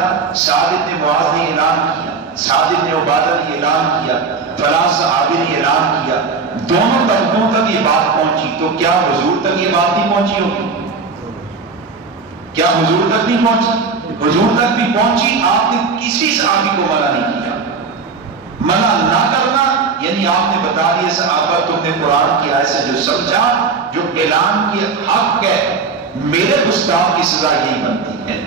سعد بن معاذ نے اعلان کیا، سعد بن عبادہ نے اعلان کیا، فلاں صحابی نے اعلان کیا، دونوں طبقوں تک یہ بات پہنچی، تو کیا حضور تک یہ بات نہیں پہنچی ہوگی؟ کیا حضور تک نہیں پہنچی؟ حضور تک بھی پہنچی۔ آپ نے کسی صحابی کو منع نہیں کیا۔ منع نہ کرنا یعنی آپ نے بتا دیا صحابہ تم نے قرآن کی آیت سے جو سمجھا، جو اعلان کی حق ہے، میرے گستاخ کی سزا یہی بنتی ہے۔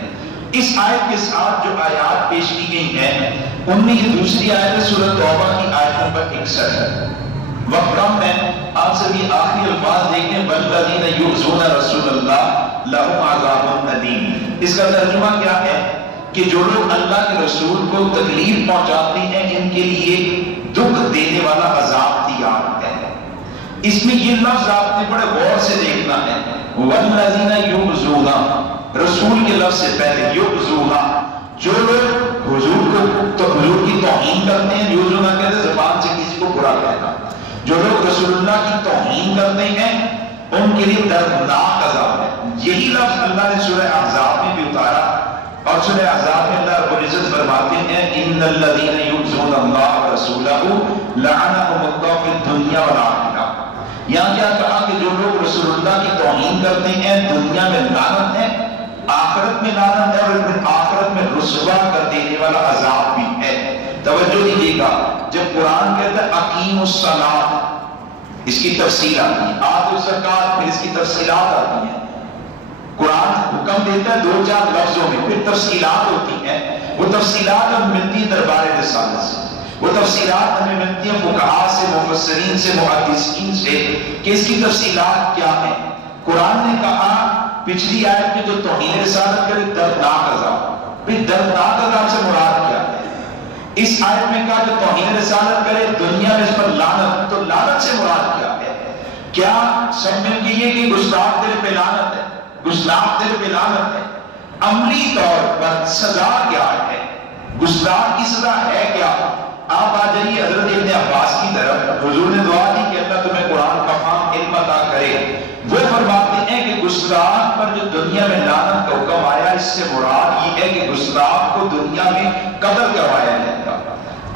اس آیت کے ساتھ جو آیات پیش کی گئی ہیں ان میں یہ دوسری آیت ہے سورۃ توبہ کی آیت نمبر 61 ہے۔ وقت کم ہے، آپ سب یہ آخری الفاظ دیکھیں، والذین یؤذون رسول اللہ لہم عذاب الیم۔ اس کا ترجمہ کیا ہے کہ جو لوگ اللہ کے رسول کو تکلیف پہنچاتے ہیں ان کے لیے دکھ دینے والا عذاب تیار ہے۔ اس میں یہ لفظ آپ نے بڑے غور سے دیکھنا ہے، والذین یؤذون، رسول کے لفظ سے پہلے یؤذون، جو لوگ حضور کی توہین کرتے ہیں، یؤذون کہتے ہیں زبان سے کسی کو برا کہنا، جو لوگ رسول اللہ کی توہین کرتے ہیں ان کے لیے دردناک عذاب ہے۔ یہی لفظ اللہ نے سورہ احزاب میں بھی اتارا، اور سورہ احزاب میں اللہ رب العزت فرماتے ہیں ان الذین یؤذون اللہ ورسولہ لعنهم اللہ فی الدنیا والآخرہ۔ یہاں کیا کہا کہ جو لوگ رسول اللہ کی توہین کرتے ہیں دنیا میں لعنت ہے، آخرت میں لعنت ہے، اور آخرت میں رسوا کر دینے والا عذاب بھی ہے۔ توجہ دیجیے گا، جب قرآن کہتا ہے اقیم الصلاۃ، اس کی تفصیل آتی ہے، آتوا الزکوٰۃ، پھر اس کی تفصیلات آتی ہیں۔ قرآن حکم دیتا ہے دو چار لفظوں میں، پھر تفصیلات ہوتی ہیں، وہ تفصیلات ہمیں ملتی ہیں دربار رسالت سے، وہ تفصیلات ہمیں ملتی ہیں فقہاء سے، مفسرین سے، محدثین سے کہ اس کی تفصیلات کیا ہیں۔ قرآن نے کہا پچھلی آیت میں جو توہین رسالت کرے دردناک عذاب، پھر دردناک عذاب سے مراد کیا ہے؟ اس آیت میں کہا جو توہین رسالت کرے دنیا میں اس پر لعنت، تو لعنت سے مراد کیا ہے؟ کیا سب مل کے یہ کہ گستاخ دل پہ لعنت ہے، گستاخ دل پہ لعنت ہے؟ عملی طور پر سزا کیا ہے؟ گستاخ کی سزا ہے کیا؟ آپ آ جائیے حضرت ابن عباس کی طرف، حضور نے دعا دی کہ اللہ تمہیں قرآن کا فہم علم عطا کرے، وہ فرماتے ہیں کہ گستاخ پر جو دنیا میں لعنت کا حکم آیا اس سے مراد یہ ہے کہ گستاخ کو دنیا میں قتل کروایا جائے گا،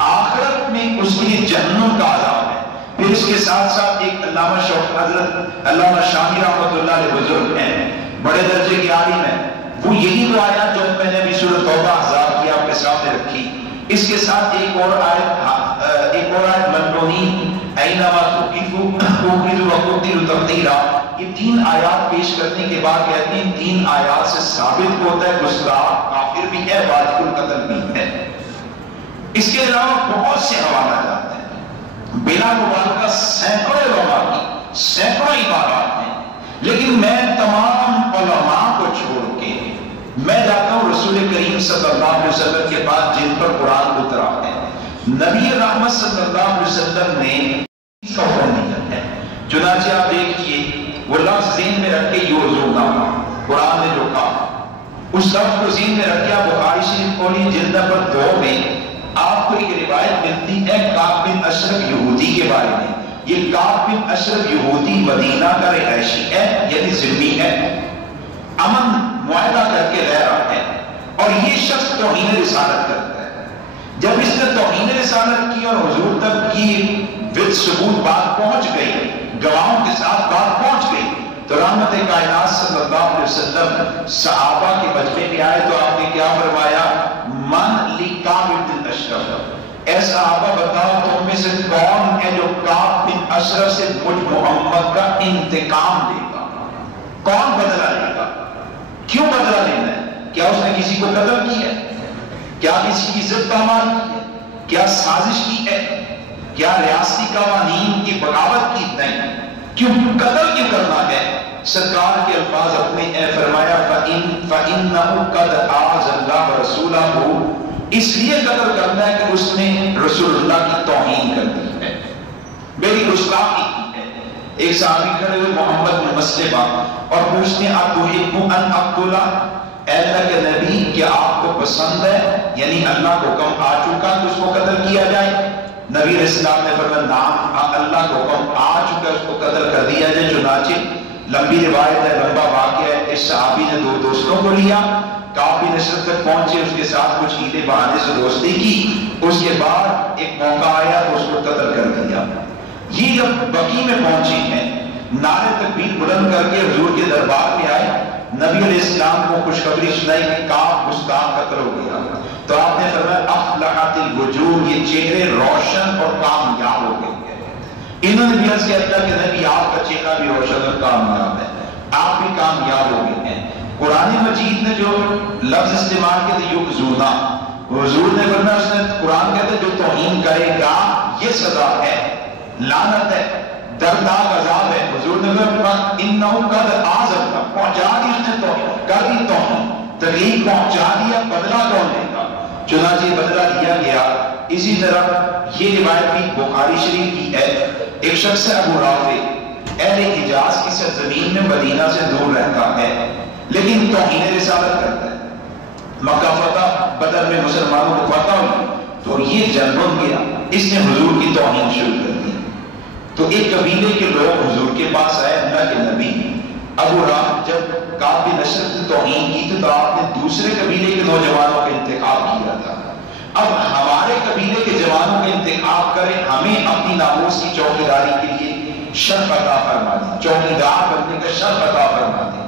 آخرت میں اس کے لیے جہنم کا عذاب ہے۔ پھر اس کے ساتھ ساتھ ایک علامہ شوق حضرت علامہ شامی رحمۃ اللہ علیہ بزرگ ہیں، بڑے درجے کے عالم ہیں، وہ یہی وہ آیات جو میں نے ابھی سورۃ توبہ احزاب کی آپ کے سامنے رکھی، اس کے ساتھ ایک اور آیت ملعونین اینما ثقفوا اخرجوا وقتلوا تقتیلا، یہ تین آیات پیش کرنے کے بعد کہتے ہیں تین آیات سے ثابت ہوتا ہے گستاخ کافر بھی ہے، واجب القتل بھی ہے۔ اس کے علاوہ بہت سے حوالات آتے ہیں، بلا مبالغہ سینکڑوں علماء کی سینکڑوں عبارات ہیں، لیکن میں تمام علماء کو چھوڑ کے میں جاتا ہوں رسول کریم صلی اللہ علیہ وسلم کے پاس جن پر قرآن اترا ہے۔ نبی رحمت صلی اللہ علیہ وسلم نے اس کا حکم دیا ہے، چنانچہ آپ دیکھیے وہ لفظ ذہن میں رکھ کے یؤذون، قرآن نے جو کہا اس لفظ کو ذہن میں رکھا۔ بخاری شریف کھولی جلد نمبر 2 میں آپ کو ایک روایت ملتی ہے کعب بن اشرف یہودی کے بارے میں۔ یہ کعب بن اشرف یہودی مدینہ کا رہائشی ہے، یعنی ذمہ ہے، امن معاہدہ کر کے رہ رہا ہے، اور یہ شخص توہین رسالت کرتا ہے۔ جب اس نے توہین رسالت کی اور حضور تک کی ثبوت بات پہنچ گئی، گواہوں کے ساتھ بات پہنچ گئی، تو رحمت کائنات صلی اللہ علیہ وسلم صحابہ کے مجمع میں آئے تو آپ نے کیا فرمایا؟ من لکعب بن اشرف، اے صحابہ بتاؤ تم میں سے کون ہے جو کعب بن اشرف سے مجھ محمد کا انتقام لے گا؟ کون بدلہ لے گا؟ کیوں بدلہ لینا ہے؟ کیا اس نے کسی کو قتل کی ہے؟ کیا کسی کی عزت پامال کی ہے؟ کیا سازش کی ہے؟ کیا ریاستی قوانین کی بغاوت کی؟ نہیں، کیوں قتل کیوں کرنا ہے؟ سرکار کے الفاظ اپنے ہیں، فرمایا فَإِنَّهُ قَدْ آذَى اللَّهَ وَرَسُولَهُ، اس لیے قتل کرنا ہے کہ اس نے رسول اللہ کی توہین کر دی ہے، میری گستاخی کی ہے۔ ایک صحابی کھڑے ہوئے محمد بن مسلمہ اور پوچھتے ہیں أَتُحِبُّ أَنْ أَقْتُلَهُ، اے اللہ کے نبی کیا آپ کو پسند ہے، یعنی اللہ کو حکم آ چکا کہ اس کو قتل کیا جائے؟ نبی علیہ السلام نے فرمایا نعم، اللہ کو حکم آ چکا اس کو قتل کر دیا جائے۔ چنانچہ لمبی روایت ہے، لمبا واقعہ ہے. اس صحابی نے 2 دوستوں کو لیا، کعب بن اشرف تک پہنچے، اس کے ساتھ کچھ ہیلے بہانے سے دوستی کی. اس کے بعد ایک موقع آیا تو اس کو قتل کر دیا. یہ جب بقیع میں پہنچے ہیں، نعرے تکبیر بلند کر کے حضور کے دربار میں آئے، نبی علیہ السلام کو خوشخبری سنائی کہ کعب گستاخ قتل ہو گیا. تو آپ نے فرمایا افلحت الوجوہ، یہ چہرے روشن اور کامیاب ہو گئے. انہوں نے بھی عرض کیا کہ نبی آپ کا چہرہ بھی روشن اور کامیاب ہے، آپ بھی کامیاب ہو گئے ہیں. قرآن مجید نے جو لفظ استعمال کیا تھا یؤذونا، حضور نے فرمایا، اس نے قرآن کہتے جو توہین کرے گا یہ سزا ہے، لعنت ہے، دردناک عذاب ہے. حضور نے فرمایا انہو قد آذبنا، پہنچا دی اس نے توہین، کر دی توہین، تکلیف پہنچا دیا، بدلہ کون لے گا؟ چنانچہ بدلہ دیا گیا. اسی طرح یہ روایت بھی بخاری شریف کی ہے. ایک شخص ہے ابو رافع، اہل حجاز کی سرزمین میں مدینہ سے دور رہتا ہے، لیکن توہین رسالت کرتا ہے. مکہ فتح، بدر میں مسلمانوں کو فتح ہوئی تو یہ جنگ بن گیا، اس نے حضور کی توہین شروع کر دی. تو ایک قبیلے کے لوگ حضور کے پاس آئے، اللہ کے نبی، ابو رافع جب کعب بن اشرف نے توہین کی تو آپ نے دوسرے قبیلے کے نوجوانوں کا انتخاب کیا تھا، اب ہمارے قبیلے کے جوانوں کا انتخاب کریں، ہمیں اپنی ناموس کی چوکیداری کے لیے شرف عطا فرما دیں، چوکیدار بننے کا شرف عطا فرما دیں.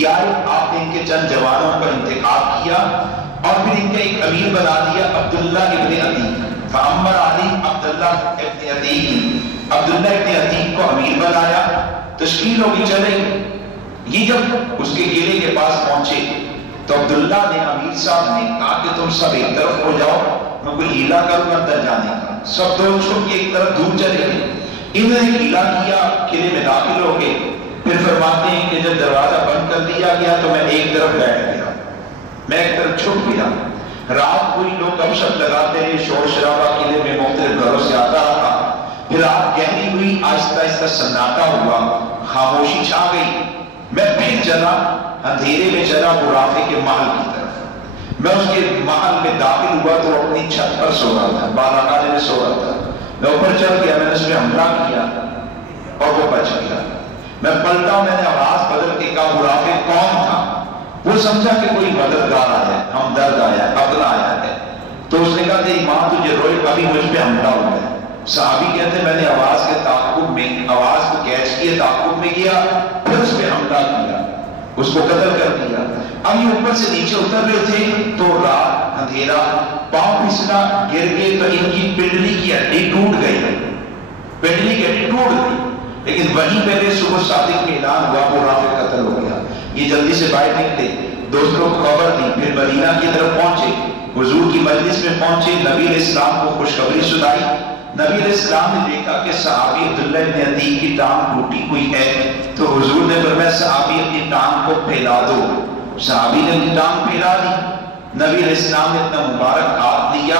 یا آپ نے ان کے چند جوانوں کا انتخاب کیا اور پھر ان کا ایک امیر بنا دیا عبداللہ ابن عتیق. فامر علی عبداللہ ابن عتیق، عبداللہ ابن عتیق کو امیر بنایا. تشکیل ہوگی چلے. یہ جب اس کے قلعے کے پاس پہنچے تو عبداللہ نے امیر صاحب نے کہا کہ تم سب ایک طرف ہو جاؤ، میں کوئی ہیلا کروں اندر جانے کا. سب دو چھپ کے ایک طرف دور چلے گئے. انہوں نے ہیلا کیا، قلعے میں داخل ہو گئے. پھر فرماتے ہیں کہ جب دروازہ بند کر دیا گیا تو میں ایک طرف بیٹھ گیا، میں ایک طرف چھپ گیا. رات کوئی لوگ گپ شپ لگاتے رہے، شور شرابہ قلعے میں مختلف گھروں سے آتا رہا. پھر رات گہری ہوئی، آہستہ آہستہ سناٹا ہوا، خاموشی چھا گئی. میں پھر چلا، اندھیرے میں چلا ابو رافع کے محل کی طرف. میں اس کے محل میں داخل ہوا تو اپنی چھت پر سو رہا تھا، بالاخانے میں سو رہا تھا. میں اوپر چڑھ گیا، میں نے اس پہ حملہ کیا اور وہ بچ گیا. میں پلٹا، میں نے آواز بدل کے کہا ابو رافع کون تھا؟ وہ سمجھا کہ کوئی مددگار آیا ہے، ہمدرد آیا ہے، اپنا آیا ہے. تو اس نے کہا تیری ماں تجھے روئے، ابھی مجھ پہ حملہ ہوا ہے. صحابی کہتے ہیں میں نے آواز کے تعاقب میں، آواز کو کیچ کیے، تعاقب میں گیا، پھر اس پہ حملہ کیا، اس کو قتل کر دیا. اب یہ اوپر سے نیچے اتر رہے تھے تو رات اندھیرا، پاؤں پھسلا، گر گئے تو ان کی پنڈلی کی ہڈی ٹوٹ گئی، پنڈلی کی ہڈی ٹوٹ گئی. لیکن وہیں پہلے صبح صادق میں اعلان ہوا ابو رافع قتل ہو گیا. یہ جلدی سے باہر نکلے، دوستوں کو خبر دی، پھر مدینہ کی طرف پہنچے، حضور کی مجلس میں پہنچے، نبی علیہ السلام کو خوشخبری سنائی. نبی علیہ السلام نے دیکھا کہ صحابی عبداللہ ابن عتیق کی ٹانگ ٹوٹی ہوئی ہے تو حضور نے فرمایا صحابی اپنی ٹانگ کو پھیلا دو. صحابی نے اپنی ٹانگ پھیلا دی. نبی علیہ السلام نے اپنا مبارک ہاتھ لیا،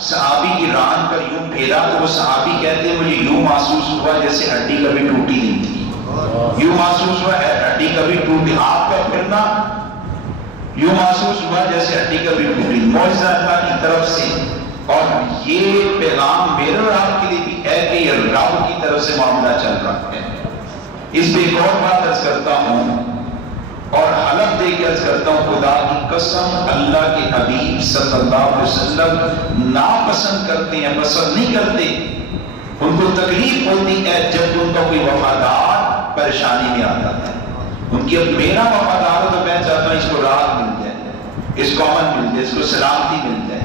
صحابی کی ران پر یوں پھیلا تو وہ صحابی کہتے ہیں مجھے یوں محسوس ہوا جیسے ہڈی کبھی ٹوٹی نہیں تھی. یوں محسوس ہوا ہڈی کبھی ٹوٹی، ہاتھ کا پھرنا یوں محسوس ہوا جیسے ہڈی کبھی ٹوٹی. معجزہ اللہ کی طرف سے. اور یہ پیغام میرے اور آپ کے لیے بھی ہے کہ یہ رب کی طرف سے معاملہ چل رہا ہے. اس پہ ایک اور بات عرض کرتا ہوں اور حلف دے کے عرض کرتا ہوں، خدا کی قسم اللہ کے حبیب صلی اللہ علیہ وسلم ناپسند کرتے ہیں، پسند نہیں کرتے. ان کو تکلیف ہوتی ہے جب ان کا کوئی وفادار پریشانی میں آتا ہے. ان کی اب میرا وفادار ہو تو میں چاہتا ہوں اس کو راحت مل جائے، اس کو امن مل جائے، اس کو سلامتی مل جائے.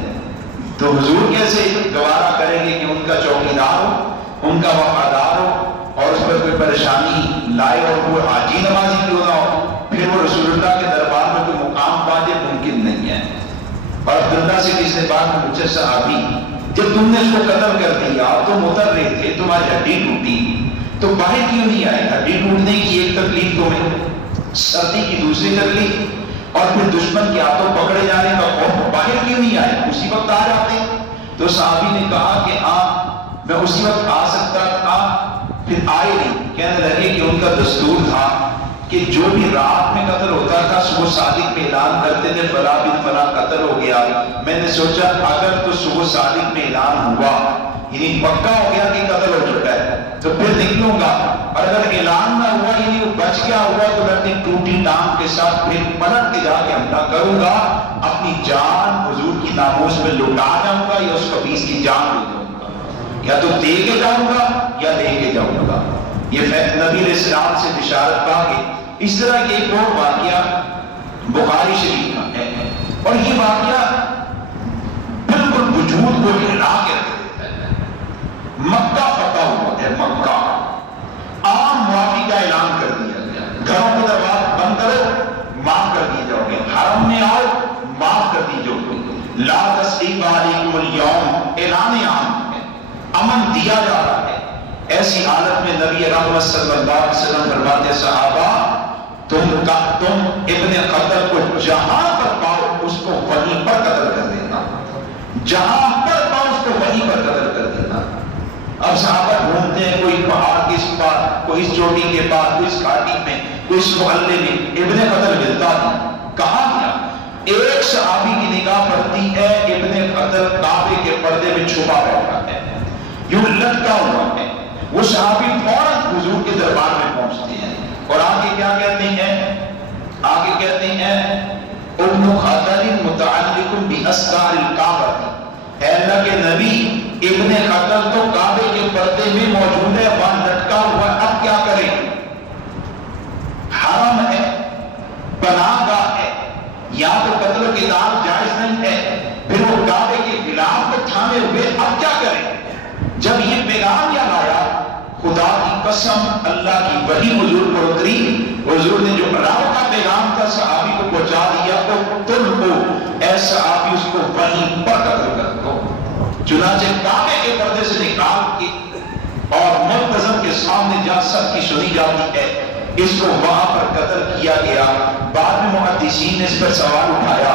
تو حضور کیسے گوارا کریں گے کہ ان کا چوکیدار ہو، ان کا وفادار ہو اور اس پر کوئی پریشانی لائے اور وہ حاجی نمازی کیوں نہ ہو، پھر وہ رسول اللہ کے دربار میں کوئی مقام پا جائے، ممکن نہیں ہے. اور عبداللہ سے اس نے بات پوچھا صحابی جب تم نے اس کو قتل کر دیا، تم اتر رہے تھے، تمہاری ہڈی ٹوٹی تو باہر کیوں نہیں آئے؟ ہڈی ٹوٹنے کی ایک تکلیف تمہیں، سردی کی دوسری تکلیف، اور پھر دشمن کے ہاتھوں پکڑے جانے کا خوف، باہر کیوں نہیں آئے؟ اسی وقت آ جاتے. تو صحابی نے کہا کہ میں اسی وقت آ سکتا تھا، پھر آئے نہیں. کہنے لگے کہ ان کا دستور تھا کہ جو بھی رات میں قتل ہوتا تھا صبح صادق میں اعلان کرتے تھے فلاں بن فلاں قتل ہو گیا. میں نے سوچا اگر تو صبح صادق میں اعلان ہوا یعنی پکا ہو گیا کہ قتل ہو چکا ہے، تو پھر نکلوں گا، اور اگر اعلان نہ ہوا یعنی وہ بچ گیا ہوا تو میں اپنی ٹوٹی ٹانگ کے ساتھ پھر پلٹ کے جا کے حملہ کروں گا، اپنی جان حضور کی ناموس میں لٹا جاؤں گا یا اس خبیث کی جان لے جاؤں گا، یا تو دے کے جاؤں گا یا لے کے جاؤں گا۔ یہ نبی علیہ السلام سے بشارت پا گئی۔ اس طرح کے ایک اور واقعہ بخاری شریف کا ہے، اور یہ واقعہ بالکل وجود کو ہلا کے رکھ دیتا ہے۔ مکہ فتح ہوا ہے، مکہ عام معافی کا اعلان کر دیا گیا، گھروں کو دروازے بند کرو معاف کر دی جاؤ گے، حرم میں آؤ معاف کر دی جاؤ گے، لا تثریب علیکم اليوم اعلان عام ہے، امن دیا جا رہا ہے۔ ایسی حالت میں نبی رحمت صلی اللہ علیہ وسلم فرماتے صحابہ تم ابن قتل کو جہاں پر پاؤ اس کو وہیں پر قتل کر دینا، جہاں پر پاؤ اس کو وہیں پر قتل کر دینا۔ اب صحابہ ڈھونڈتے ہیں، کوئی پہاڑ کے اس پار، کوئی اس چوٹی کے پار، کوئی اس گھاٹی میں، کوئی اس محلے میں، ابن قتل ملتا نہیں، کہاں گیا؟ ایک صحابی کی نگاہ پڑتی ہے، ابن قتل کعبے کے پردے میں چھپا بیٹھا ہے، یوں لٹکا ہوا ہے۔ وہ صحابی فوراً حضور کے دربار میں پہنچتے ہیں اور آگے کیا کہتے ہیں؟ آگے کہتے ہیں ابن خطل متعلق باسرار الکعبہ، اے اللہ کے نبی ابن خطل تو کعبے کے پردے میں موجود ہے، وہاں لٹکا ہوا، اب کیا کریں؟ حرم ہے، پناہ گاہ ہے، یہاں تو قتل و قتال جائز نہیں ہے، پھر وہ کعبے کے خلاف کو تھامے ہوئے، اب کیا کریں؟ جب یہ پیغام یاد آیا، خدا کی قسم اللہ کی وحی حضور پر اتری، حضور نے جو رب کا پیغام تھا صحابی کو پہنچا دیا، تو تم کو اے صحابی اس کو وہیں پر قتل کر دو۔ چنانچہ کعبے کے پردے سے نکال کے اور منتظم کے سامنے جہاں سب کی سنی جاتی ہے اس کو وہاں پر قتل کیا گیا۔ بعد میں محدثین نے اس پر سوال اٹھایا،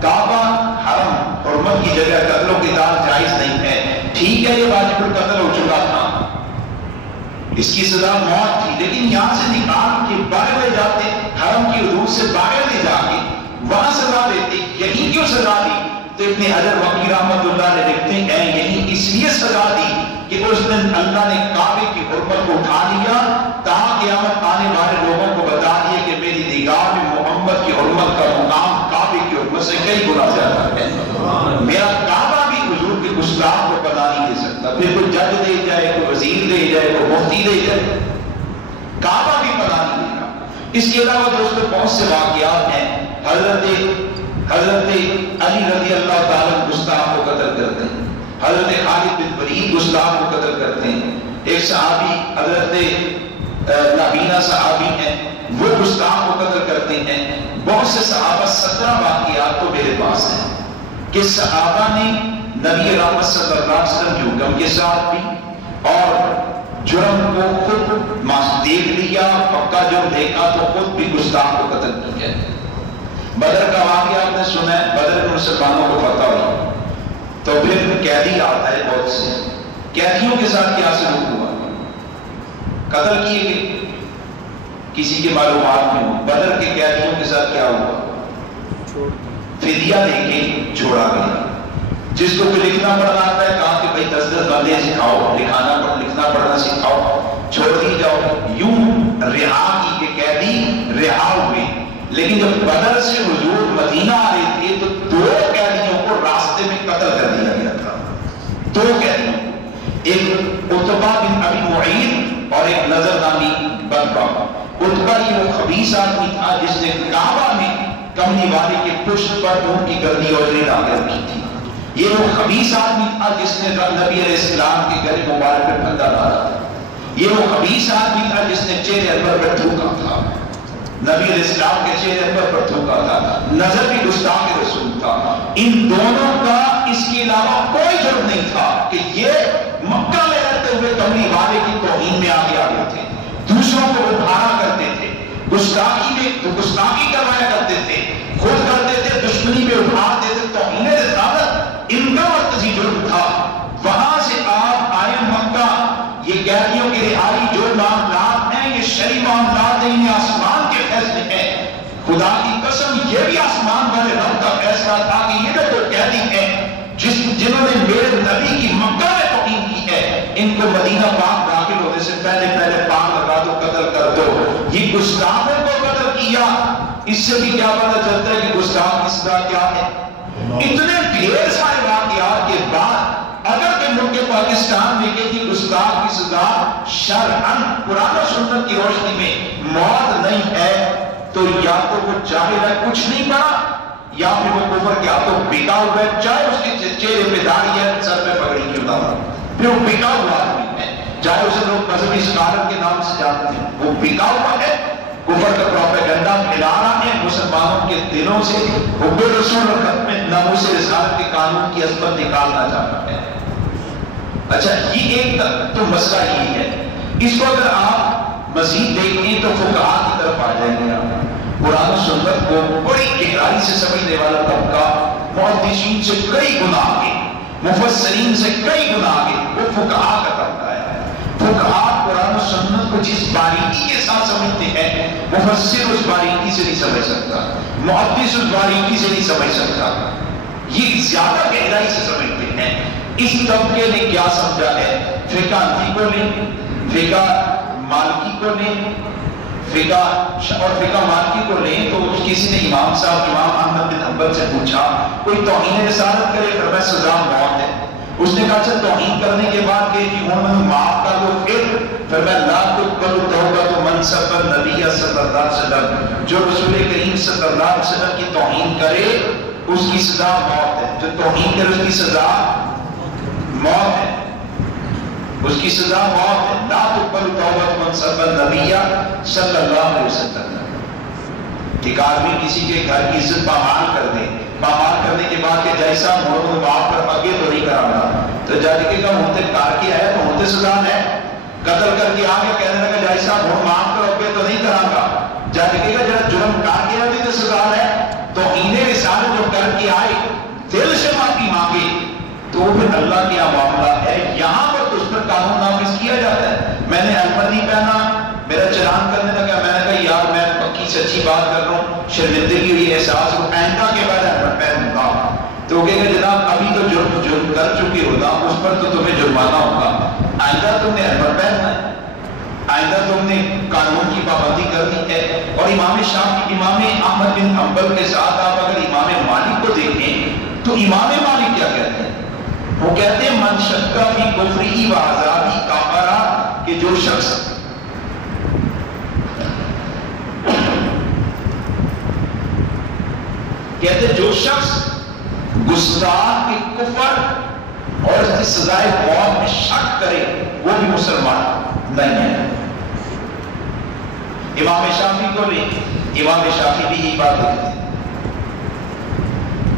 کعبہ حرم حرمت کی جگہ قتل و قتال جائز نہیں ہے، ٹھیک ہے یہ واجب القتل ہو چکا تھا، اس کی سزا موت تھی، لیکن یہاں سے نکال کے باہر لے جاتے، حرم کی حدود سے باہر لے جا کے وہاں سزا دیتے، یہی کیوں سزا دی؟ تو ابن حجر وقی رحمت اللہ علیہ لکھتے ہیں یہی اس لیے سزا دی کہ اس دن اللہ نے کعبے کی حرمت کو اٹھا لیا، تاکہ قیامت آنے والے لوگوں کو بتا دیے کہ میری نگاہ میں محمد کی حرمت کا مقام کعبے کی حرمت سے کئی گنا زیادہ ہے، میرا کعبہ بھی حضور کے گستاخ کو پناہ نہیں دے سکتا، پھر کوئی جج دے جائے، کوئی وزیر دے جائے، کوئی مفتی دے جائے، کعبہ بھی پناہ نہیں دے گا۔ اس کے علاوہ دوستوں بہت سے واقعات ہیں، حضرت علی رضی اللہ تعالیٰ گستاخ کو قتل کرتے ہیں، حضرت خالد بن ولید گستاخ کو قتل کرتے ہیں، ایک صحابی حضرت نابینا صحابی ہیں وہ گستاخ کو قتل کرتے ہیں۔ بہت سے صحابہ 17 واقعات تو میرے پاس ہیں کہ صحابہ نے نبی رحمت صلی اللہ علیہ وسلم کے حکم کے ساتھ بھی اور جرم کو خود دیکھ لیا، پکا جرم دیکھا تو خود بھی گستاخ کو قتل کیا۔ بدر کا واقعہ آپ نے سنا ہے، بدر میں مسلمانوں کو فتح ہوئی تو پھر قیدی آتا ہے، بہت سے قیدیوں کے ساتھ کیا سلوک ہوا؟ قتل کیے گئے، کسی کے معلومات میں ہو۔ بدر کے قیدیوں کے ساتھ کیا ہوا؟ فدیہ دے کے چھوڑا گیا۔ جس کو کوئی لکھنا پڑھنا آتا ہے کہا کہ بھائی 10 بندے سکھاؤ، لکھنا پڑھنا سکھاؤ، چھوڑ دی جاؤ، یوں رہا کی کے قیدی رہا ہوئے۔ لیکن جب بدر سے حضور مدینہ آ رہے تھے تو 2 قیدیوں کو راستے میں قتل کر دیا گیا تھا، 2 قیدیوں، ایک عتبہ بن ابی معیط اور ایک نظر نامی بندہ۔ عتبہ یہ وہ خبیث آدمی تھا جس نے کعبہ میں کمنی والے کے پشت پر اونٹ کی گردی اور ریڑھ ڈال رکھی تھی۔ یہ وہ خبیث آدمی تھا جس نے نبی علیہ السلام کے گلے مبارک پر پھندا ڈالا تھا۔ یہ وہ خبیث آدمی تھا جس نے چہرے انور پر تھوکا تھا، نبی علیہ السلام کے چہرے پر تھوکا تھا، نظر بھی گستاخ رسول تھا۔ ان دونوں کا اس کے علاوہ کوئی جرم نہیں تھا کہ یہ مکہ میں رہتے ہوئے کملی والے کی توہین میں آگے آگے تھے، دوسروں کو اٹھانا کرتے تھے، گستاخی کروایا کرتے تھے، خود کرتے تھے، دشمنی میں اٹھاتے تھے، توہین رسالت ان کا مرکزی جرم تھا۔ وہاں سے آپ آئے مکہ، یہ قیدیوں کی رہائی جو معاملات ہیں یہ شرعی معاملات ہیں، یہ آسمان کے فیصلے ہیں۔ خدا کی قسم یہ بھی آسمان والے رب کا فیصلہ تھا کہ یہ جو قیدی ہیں جنہوں نے میرے نبی کی مکہ میں توہین کی ہے، ان کو مدینہ پاک داخل ہونے سے پہلے پاک لگا دو، قتل کر دو۔ یہ گستاخوں کو قتل کیا، اس سے بھی کیا پتہ چلتا ہے کہ گستاخ کی سزا کیا ہے؟ اتنے ڈھیر سارے واقعات کے بعد اگر کہ ملک پاکستان میں کہ گستاخ کی سزا شرعاً قرآن و سنت کی روشنی میں موت نہیں ہے، تو یا تو وہ جاہل ہے، کچھ نہیں پڑا، یا پھر وہ کفر کیا تو بکا ہوا ہے، چاہے اس کے چہرے پہ داڑھی ہے، سر پہ پگڑی کیوں نہ ہو، پھر وہ بکا ہوا آدمی ہے، چاہے اسے لوگ مذہبی اسکالر کے نام سے جانتے ہیں، وہ بکا ہوا ہے، کفر کا پروپیگنڈا ملا رہا ہے مسلمانوں کے دلوں سے، حب رسول اور ختم ناموس رسالت کے قانون کی عظمت نکالنا چاہتا ہے۔ اچھا، یہ ایک تو مسئلہ یہ ہے۔ اس کو اگر آپ مزید دیکھیں تو فقہاء کی طرف آ جائیں گے آپ، قرآن و سنت کو بڑی گہرائی سے سمجھنے والا طبقہ، محدثین سے کئی گنا آگے، مفسرین سے کئی گنا آگے، وہ فقہاء کا طبقہ ہے۔ فقہاء قرآن و سنت کو جس باریکی کے ساتھ سمجھتے ہیں، مفسر اس باریکی سے نہیں سمجھ سکتا، محدث اس باریکی سے نہیں سمجھ سکتا، یہ زیادہ گہرائی سے سمجھتے ہیں۔ اس طبقے نے کیا سمجھا ہے؟ فقہ حنفی کو لیں، فقہ مالکی کو لیں، فقہ اور فقہ مالکی کو لیں تو کسی نے امام صاحب امام احمد بن حنبل سے پوچھا کوئی توہین رسالت کرے، فرمایا سزا موت ہے۔ اس نے کہا اچھا توہین کرنے کے بعد کہ جی ہوں میں معاف کر دو، پھر فرمایا لا تقبل توبۃ من سب النبی صلی اللہ علیہ وسلم، جو رسول کریم صلی اللہ علیہ وسلم کی توہین کرے اس کی سزا موت ہے، جو توہین کرے اس کی سزا موت ہے، اس کی سزا موت ہے۔ لا تقبل توبۃ من سب النبی صلی اللہ علیہ وسلم۔ ایک آدمی کسی کے گھر کی عزت پامال کر دے، پامال کرنے کے بعد کہ جیسا موڑ معاف کر اگے تو نہیں کرا گا، تو جج کے کہا ہوتے کار کے آئے تو ہوتے سزا ہے، قتل کر کے آگے کہنے لگا جیسا موڑ معاف کر اگے تو نہیں کرا گا، جج کے کہا جڑا جرم کار کے آئے تو سزا ہے، تو انہیں رسالے جو کر کے آئے دل سے معافی مانگے تو پھر اللہ کیا معاملہ ہے، یہاں پر تو اس پر قانون نافذ کیا جاتا ہے۔ میں نے ہیلمٹ نہیں پہنا، میرا چلان کرنے لگا، میں نے کہا یار میں پکی سچی بات کر رہا ہوں، شرمندگی ہوئی احساس ہو، آئندہ کے بعد ہیلمٹ پہنوں گا، تو وہ کہے گا جناب ابھی تو جرم کر چکے ہو نا، اس پر تو تمہیں جرمانہ ہوگا، آئندہ تم نے ہیلمٹ پہننا ہے، آئندہ تم نے قانون کی پابندی کرنی ہے۔ اور امام احمد بن حنبل کے ساتھ آپ اگر امام مالک کو دیکھیں تو امام مالک کیا کہتے ہیں؟ وہ کہتے ہیں من شک فی کفری و عذابی کافرا، کہ جو شخص کہتے جو شخص گستاخ کے کفر اور اس کی سزائے موت میں شک کرے وہ بھی مسلمان نہیں ہے۔ امام شافعی کو بھی، امام شافعی بھی یہی بات کہتے ہیں۔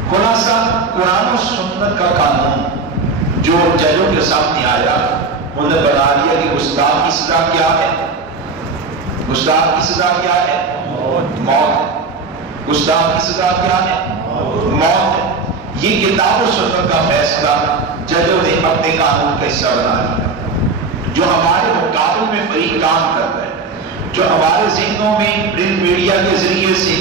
خلاصہ قرآن و سنت کا قانون جو ججوں کے سامنے آیا انہوں نے بنا لیا کہ گستاخ کی سزا کیا ہے، گستاخ کی سزا کیا ہے؟ موت۔ گستاخ کی سزا کیا ہے؟ موت ہے۔ یہ کتاب و سنت کا فیصلہ ججوں نے اپنے قانون کا حصہ بنا لیا۔ جو ہمارے مقابل میں فریق کام کر رہے ہیں، جو ہمارے ذہنوں میں پرنٹ میڈیا کے ذریعے سے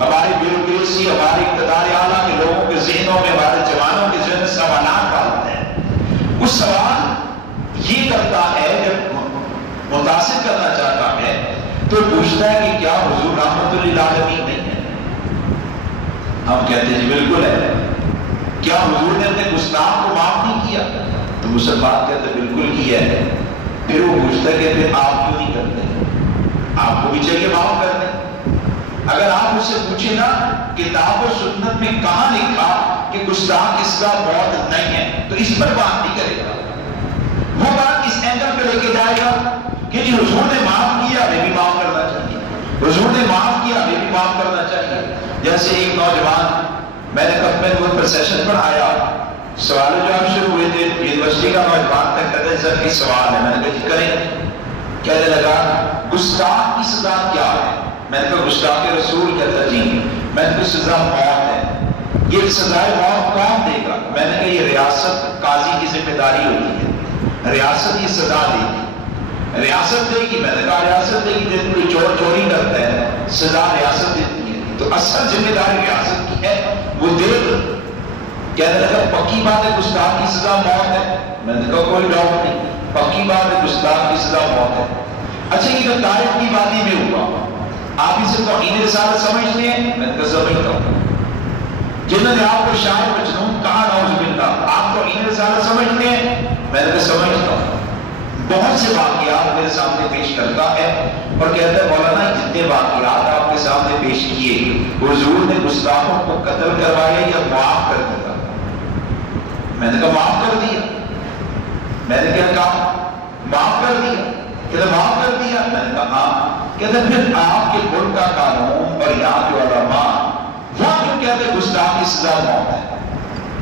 ہمارے بیوروکریسی، ہمارے اقتدار اعلیٰ کے لوگوں کے ذہنوں میں، ہمارے جوانوں کے ذہن میں سوالات ڈالتے ہیں، وہ سوال یہ کرتا ہے جب متاثر کرنا چاہتا ہے تو پوچھتا ہے کہ کیا حضور رحمت للعالمین نہیں ہے؟ ہم کہتے ہیں جی بالکل ہے۔ کیا حضور نے اپنے گستاخ کو معاف نہیں کیا؟ تو مسلمان کہتے ہیں بالکل کیا ہے۔ پھر وہ پوچھتا ہے کہ پھر آپ کیوں نہیں کرتے؟ آپ کو بھی چاہیے معاف کر دیں۔ اگر آپ اس سے پوچھیں نا کتاب و سنت میں کہاں لکھا کہ گستاخ کی سزا موت نہیں ہے، تو اس پر بات نہیں کرے گا، وہ بات اس اینگل پہ لے کے جائے گا کہ جی حضور نے معاف کیا، ہمیں بھی معاف کرنا چاہیے، حضور نے معاف کیا، ہمیں بھی معاف کرنا چاہیے۔ جیسے ایک نوجوان، میں نے ختم نبوت پر سیشن پڑھایا، سوال و جواب شروع ہوئے تھے، یونیورسٹی کا نوجوان تک کہتے ہیں سر کی سوال ہے، میں نے کہا جی کریں۔ کہنے لگا گستاخ کی سزا کیا ہے؟ میں نے کہا گستاخ رسول، کہتا جی، میں نے کہا سزا موت ہے۔ یہ سزائے موت کون دے گا؟ میں نے کہا یہ ریاست قاضی کی ذمہ داری ہوتی ہے، ریاست یہ سزا دے گی، ریاست دے گی۔ میں نے کہا ریاست دے گی، جب کوئی چور چوری کرتا ہے سزا ریاست دیتی ہے، تو اصل ذمہ داری ریاست کی ہے، وہ دے گا۔ کہنے لگا پکی بات ہے گستاخ کی سزا موت ہے. میں نے کہا کوئی ڈاؤٹ نہیں, پکی بات ہے گستاخ کی سزا موت ہے. اچھا یہ جو طائف کی وادی میں ہوا, آپ اسے توہین رسالت سمجھتے ہیں؟ میں نے کہا سمجھتا ہوں. جنہوں نے آپ کو شاعر مجنون کہا نعوذ باللہ, آپ توہین رسالت سمجھتے ہیں؟ میں نے کہا سمجھتا ہوں. بہت سے واقعات میرے سامنے پیش کرتا ہے اور کہتا ہے مولانا جتنے واقعات آپ کے سامنے پیش کیے حضور نے گستاخوں کو قتل کروایا یا معاف کر دیا؟ میں نے کہا معاف کر دیا. میں نے کیا کہا معاف کر دیا؟ کہتا معاف کر دیا. میں نے کہا ہاں. کہتا پھر آپ کے ملک کا قانون اور یہاں کے علماء وہ کیوں کہتے گستاخ کی سزا موت ہے؟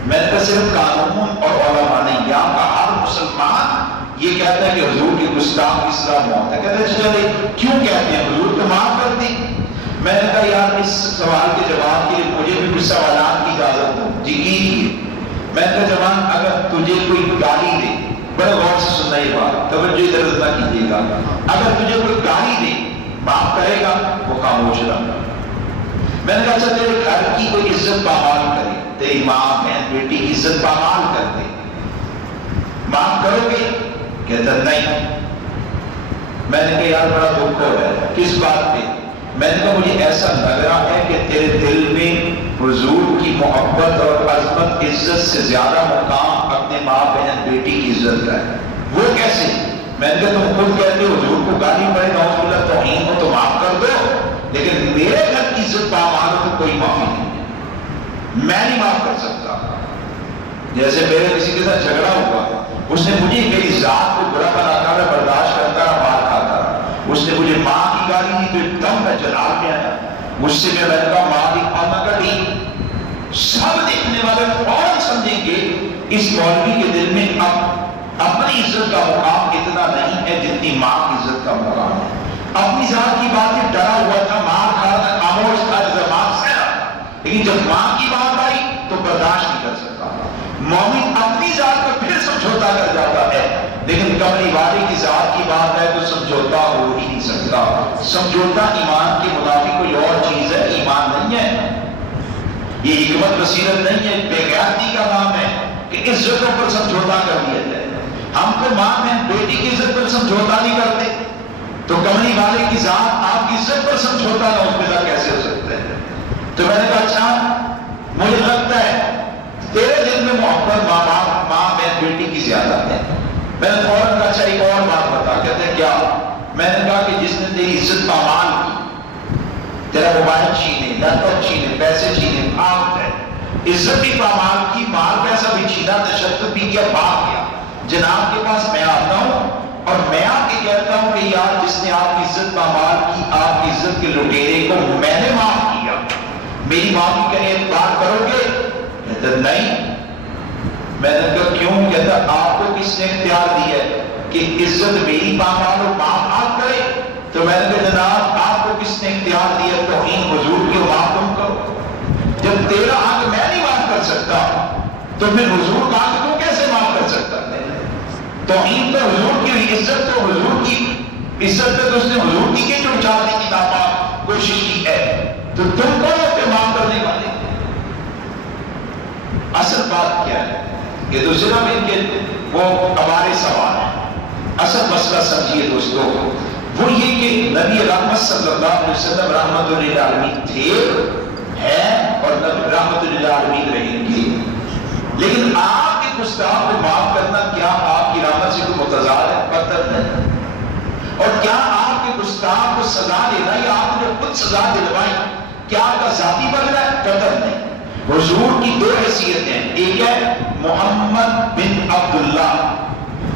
میں نے کہا صرف قانون اور علماء نہیں, یہاں کا ہر مسلمان یہ کہتا ہے کہ حضور کی گستاخ کی سزا موت ہے. کہتے ہیں چلے کیوں کہتے ہیں, حضور تو معاف کر دی. میں نے کہا یار اس سوال کے جواب کے لیے مجھے بھی کچھ سوالات کی اجازت دو. جی کیجیے. میں نے کہا جوان اگر تجھے کوئی گالی دے, بڑے غور سے سننا یہ بات, توجہ ادھر ادھر نہ کیجیے گا, اگر تجھے کوئی گالی دے معاف کرے گا؟ وہ خاموش رہا. میں نے کہا اچھا تیرے گھر کی کوئی عزت پامال کرے, تیری ماں بہن بیٹی کی عزت پامال کر دے, معاف کرو گے؟ کہتا نہیں. میں نے کہا یار بڑا دکھ ہو رہا ہے, کس بات پہ؟ میں نے کہا مجھے ایسا لگ رہا ہے کہ تیرے دل میں حضور کی محبت اور عظمت عزت سے زیادہ مقام اپنے ماں بہن بیٹی کی عزت کا ہے. وہ کیسے؟ میں نے کہا تم خود کہتے ہو حضور کو گالی پڑے نعوذ باللہ توہین ہو تو معاف کر دو, لیکن میرے گھر کی عزت پامال ہو تو کوئی معافی نہیں ہے, میں نہیں معاف کر سکتا. جیسے میرے کسی کے ساتھ جھگڑا ہوا, اس نے مجھے میری ذات کو برا بنا کر برداشت کرتا رہا, مار کھاتا رہا. اس نے مجھے ماں کی گالی دی تو ایک دم میں جلال کے آیا, مجھ سے میں نے کہا ماں کی پانا کٹی. سب دیکھنے والے فوراً سمجھیں گے اس مولوی کے دل میں اب اپنی عزت کا مقام اتنا نہیں ہے جتنی ماں کی عزت کا مقام ہے. اپنی ذات کی بات سے ڈرا ہوا تھا, مار کھا تھا, خاموش تھا, زبان سے رہا, لیکن جب ماں کی بات آئی تو برداشت نہیں کر سکتا. مومن اپنی ذات کو پھر سمجھوتا کر جاتا ہے, لیکن کملی والے کی ذات کی بات ہے تو سمجھوتا ہو ہی نہیں سکتا. سمجھوتا ایمان کے منافی کوئی اور چیز ہے, ایمان نہیں ہے. یہ حکمت بصیرت نہیں ہے, بے غیرتی کا نام ہے کہ عزتوں پر سمجھوتا کر دیا جائے. ہم کو ماں بہن بیٹی کی عزت پر سمجھوتا نہیں کرتے, تو کملی والے کی ذات آپ کی عزت پر سمجھوتا نہ ہو کیسے ہو سکتا ہے؟ تو میں نے کہا اچھا مجھے لگتا ہے تیرے دل میں محبت ماں بہن بیٹی کی زیادہ ہے. میں نے فوراً کہا اچھا ایک اور بات بتا. کہتے ہیں کیا؟ میں نے کہا کہ جس نے تیری عزت پامال کی, تیرا موبائل چھینے, لیپ ٹاپ چھینے, پیسے چھینے, بھاگ گئے, عزت بھی پامال کی, مال پیسہ بھی چھینا, تشدد بھی کیا, بھاگ گیا. جناب کے پاس میں آتا ہوں اور میں آپ کے کہتا ہوں کہ یار جس نے آپ کی عزت پامال کی, آپ کی عزت کے لٹیرے کو میں نے معاف کیا, میری معافی کا اعتبار کرو گے؟ کہتا نہیں. میں نے کہا کیوں؟ کہتا آپ کو کس نے اختیار دیا ہے کہ عزت میری پامال ہو, معاف کرے؟ تو میں نے کہا جناب آپ کو کس نے اختیار دیا توہین حضور کی معاف تم کرو؟ جب تیرا حق میں نہیں معاف کر سکتا تو پھر حضور کا حق تو کیسے معاف کر سکتا ہے؟ توہین تو حضور کی عزت, تو حضور کی عزت پہ تو اس نے حضور کی چڑچانے کی ناپاک کوشش کی ہے, تو تم کون ہوتے معاف کرنے والے؟ اصل بات کیا ہے کہ دوسرا میں کہ وہ ہمارے سوال ہیں. اصل مسئلہ سمجھیے دوستو, وہ یہ کہ نبی رحمت صلی اللہ علیہ وسلم رحمت للعالمین تھے, ہیں اور رحمت للعالمین رہیں گے, لیکن آپ کے گستاخ کو معاف کرنا کیا آپ کی رحمت سے کوئی متضاد ہے؟ قطعاً نہیں. اور کیا آپ کے گستاخ کو سزا دینا یا آپ نے خود سزا دلوائی کیا آپ کا ذاتی بدلہ ہے؟ قطعاً نہیں. حضور کی دو حیثیتیں, ایک ہے محمد بن عبداللہ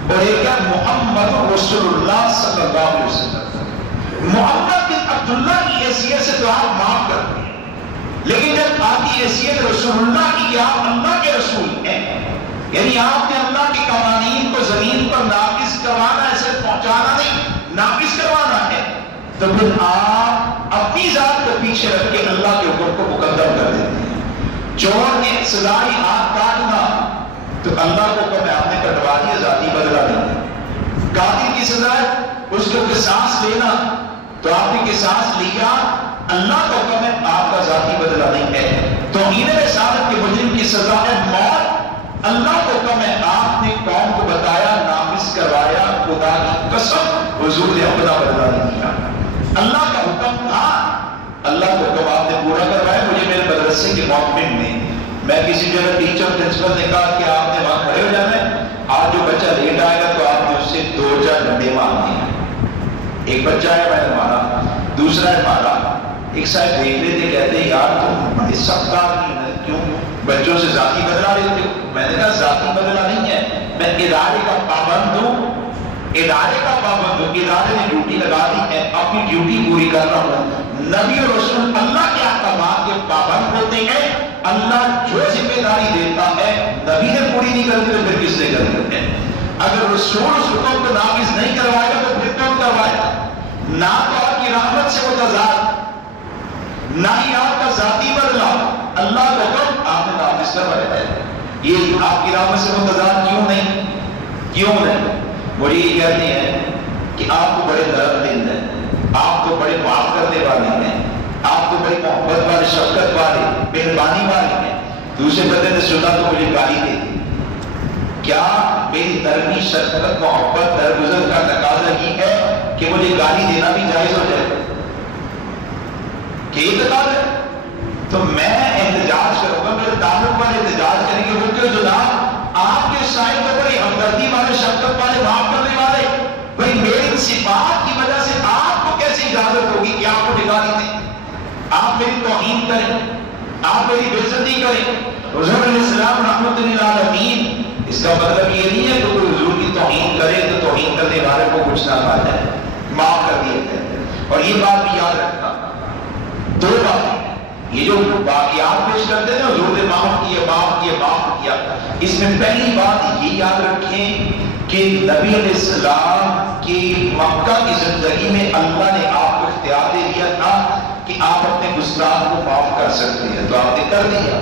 اور ایک ہے محمد رسول اللہ صلی اللہ علیہ وسلم. محمد بن عبداللہ کی حیثیت سے تو آپ معاف کرتے ہیں, لیکن جب آپ کی حیثیت رسول اللہ کی, آپ اللہ کے رسول ہیں, یعنی آپ نے اللہ کے قوانین کو زمین پر نافذ کروانا, ایسے پہنچانا نہیں, نافذ کروانا ہے, تو پھر آپ اپنی ذات کو پیچھے رکھ کے اللہ کے حکم کو مقدم کر دیتے ہیں. چور نے سزائی ہاتھ کاٹنا تو اللہ کو کہا آپ نے کٹوا دیا, ذاتی بدلہ نہیں. قاتل کی سزا ہے اس کو قصاص لینا تو آپ نے قصاص لیا, اللہ کا حکم ہے, آپ کا ذاتی بدلہ نہیں ہے. توہین رسالت کے مجرم کی سزا ہے موت. اللہ کو حکم ہے، آپ نے قوم کو بتایا، نافذ کروایا، خدا کی قسم حضور نے اپنا بدلہ نہیں دیا۔ اللہ کا حکم تھا، اللہ کو حکم آپ نے پورا کروایا۔ مجھے میرے مدرسے کے موقف میں کسی جگہ ٹیچر پرنسپل نے کہا کہ آپ نے وہاں کھڑے ہو جانا ہے، آج جو بچہ لیٹ آئے گا تو آپ نے اس سے 2-4 ڈنڈے مارنے ہیں۔ ایک بچہ ہے، میں نے مارا، دوسرا ہے مارا۔ ایک صاحب دیکھ رہے تھے، کہتے یار تم بڑے سخت آدمی ہیں، کیوں بچوں سے ذاتی بدلہ لیتے ہو؟ میں نے کہا ذاتی بدلہ نہیں ہے، میں ادارے کا پابند ہوں، ادارے کا پابند ہوں، ادارے نے ڈیوٹی لگا دی ہے، اپنی ڈیوٹی پوری کر رہا ہوں۔ نبی اور رسول اللہ کے احکامات کے پابند ہوتے ہیں، اللہ جو ذمہ داری دیتا ہے نبی نے پوری نہیں کرتی تو پھر کس نے کرنی ہے؟ اگر رسول اس حکم کو نافذ نہیں کروایا تو پھر کون کروائے گا؟ نہ تو آپ کی رحمت سے متضاد، نہ ہی آپ کا ذاتی بدلہ، اللہ کا حکم آپ نے نافذ کروایا ہے۔ یہ آپ کی رحمت سے متضاد کیوں نہیں؟ کیوں نہیں؟ مجھے یہ کہتے ہیں کہ آپ کو بڑے نرم دل ہیں، آپ کو بڑے معاف کرنے والے ہیں، آپ کو بڑی محبت والے، شفقت والے، مہربانی والے ہیں۔ دوسرے بندے نے سنا تو مجھے گالی دے دی۔ کیا میری نرمی، شفقت، محبت، درگزر کا تقاضا یہ ہے کہ مجھے گالی دینا بھی جائز ہو جائے؟ کہ یہ تقاضا ہے؟ تو میں احتجاج کروں گا، میرے تعلق والے احتجاج کریں گے، کیونکہ جناب آپ کے سائن کو بڑی ہمدردی والے، شفقت والے، معاف کرنے والے، بھائی میری صفات کی وجہ سے آپ کو کیسے اجازت ہوگی کہ آپ کو گالی دیں، آپ میری توہین کریں، آپ میری بے عزتی کریں؟ حضور علیہ السلام رحمۃ للعالمین، اس کا مطلب یہ نہیں ہے کہ کوئی حضور کی توہین کرے تو توہین کرنے والے کو کچھ نہ کہا جائے، معاف کر دیا جائے۔ اور یہ بات بھی یاد رکھنا، دو باتیں، یہ جو واقعات پیش کرتے ہیں حضور نے معاف کیا، معاف کیا، معاف کیا، اس میں پہلی بات یہ یاد رکھیں کہ نبی علیہ السلام کی مکہ کی زندگی میں اللہ نے آپ کو اختیار دے دیا تھا کہ آپ اپنے گستاخ کو معاف کر سکتے ہیں، تو آپ نے کر دیا۔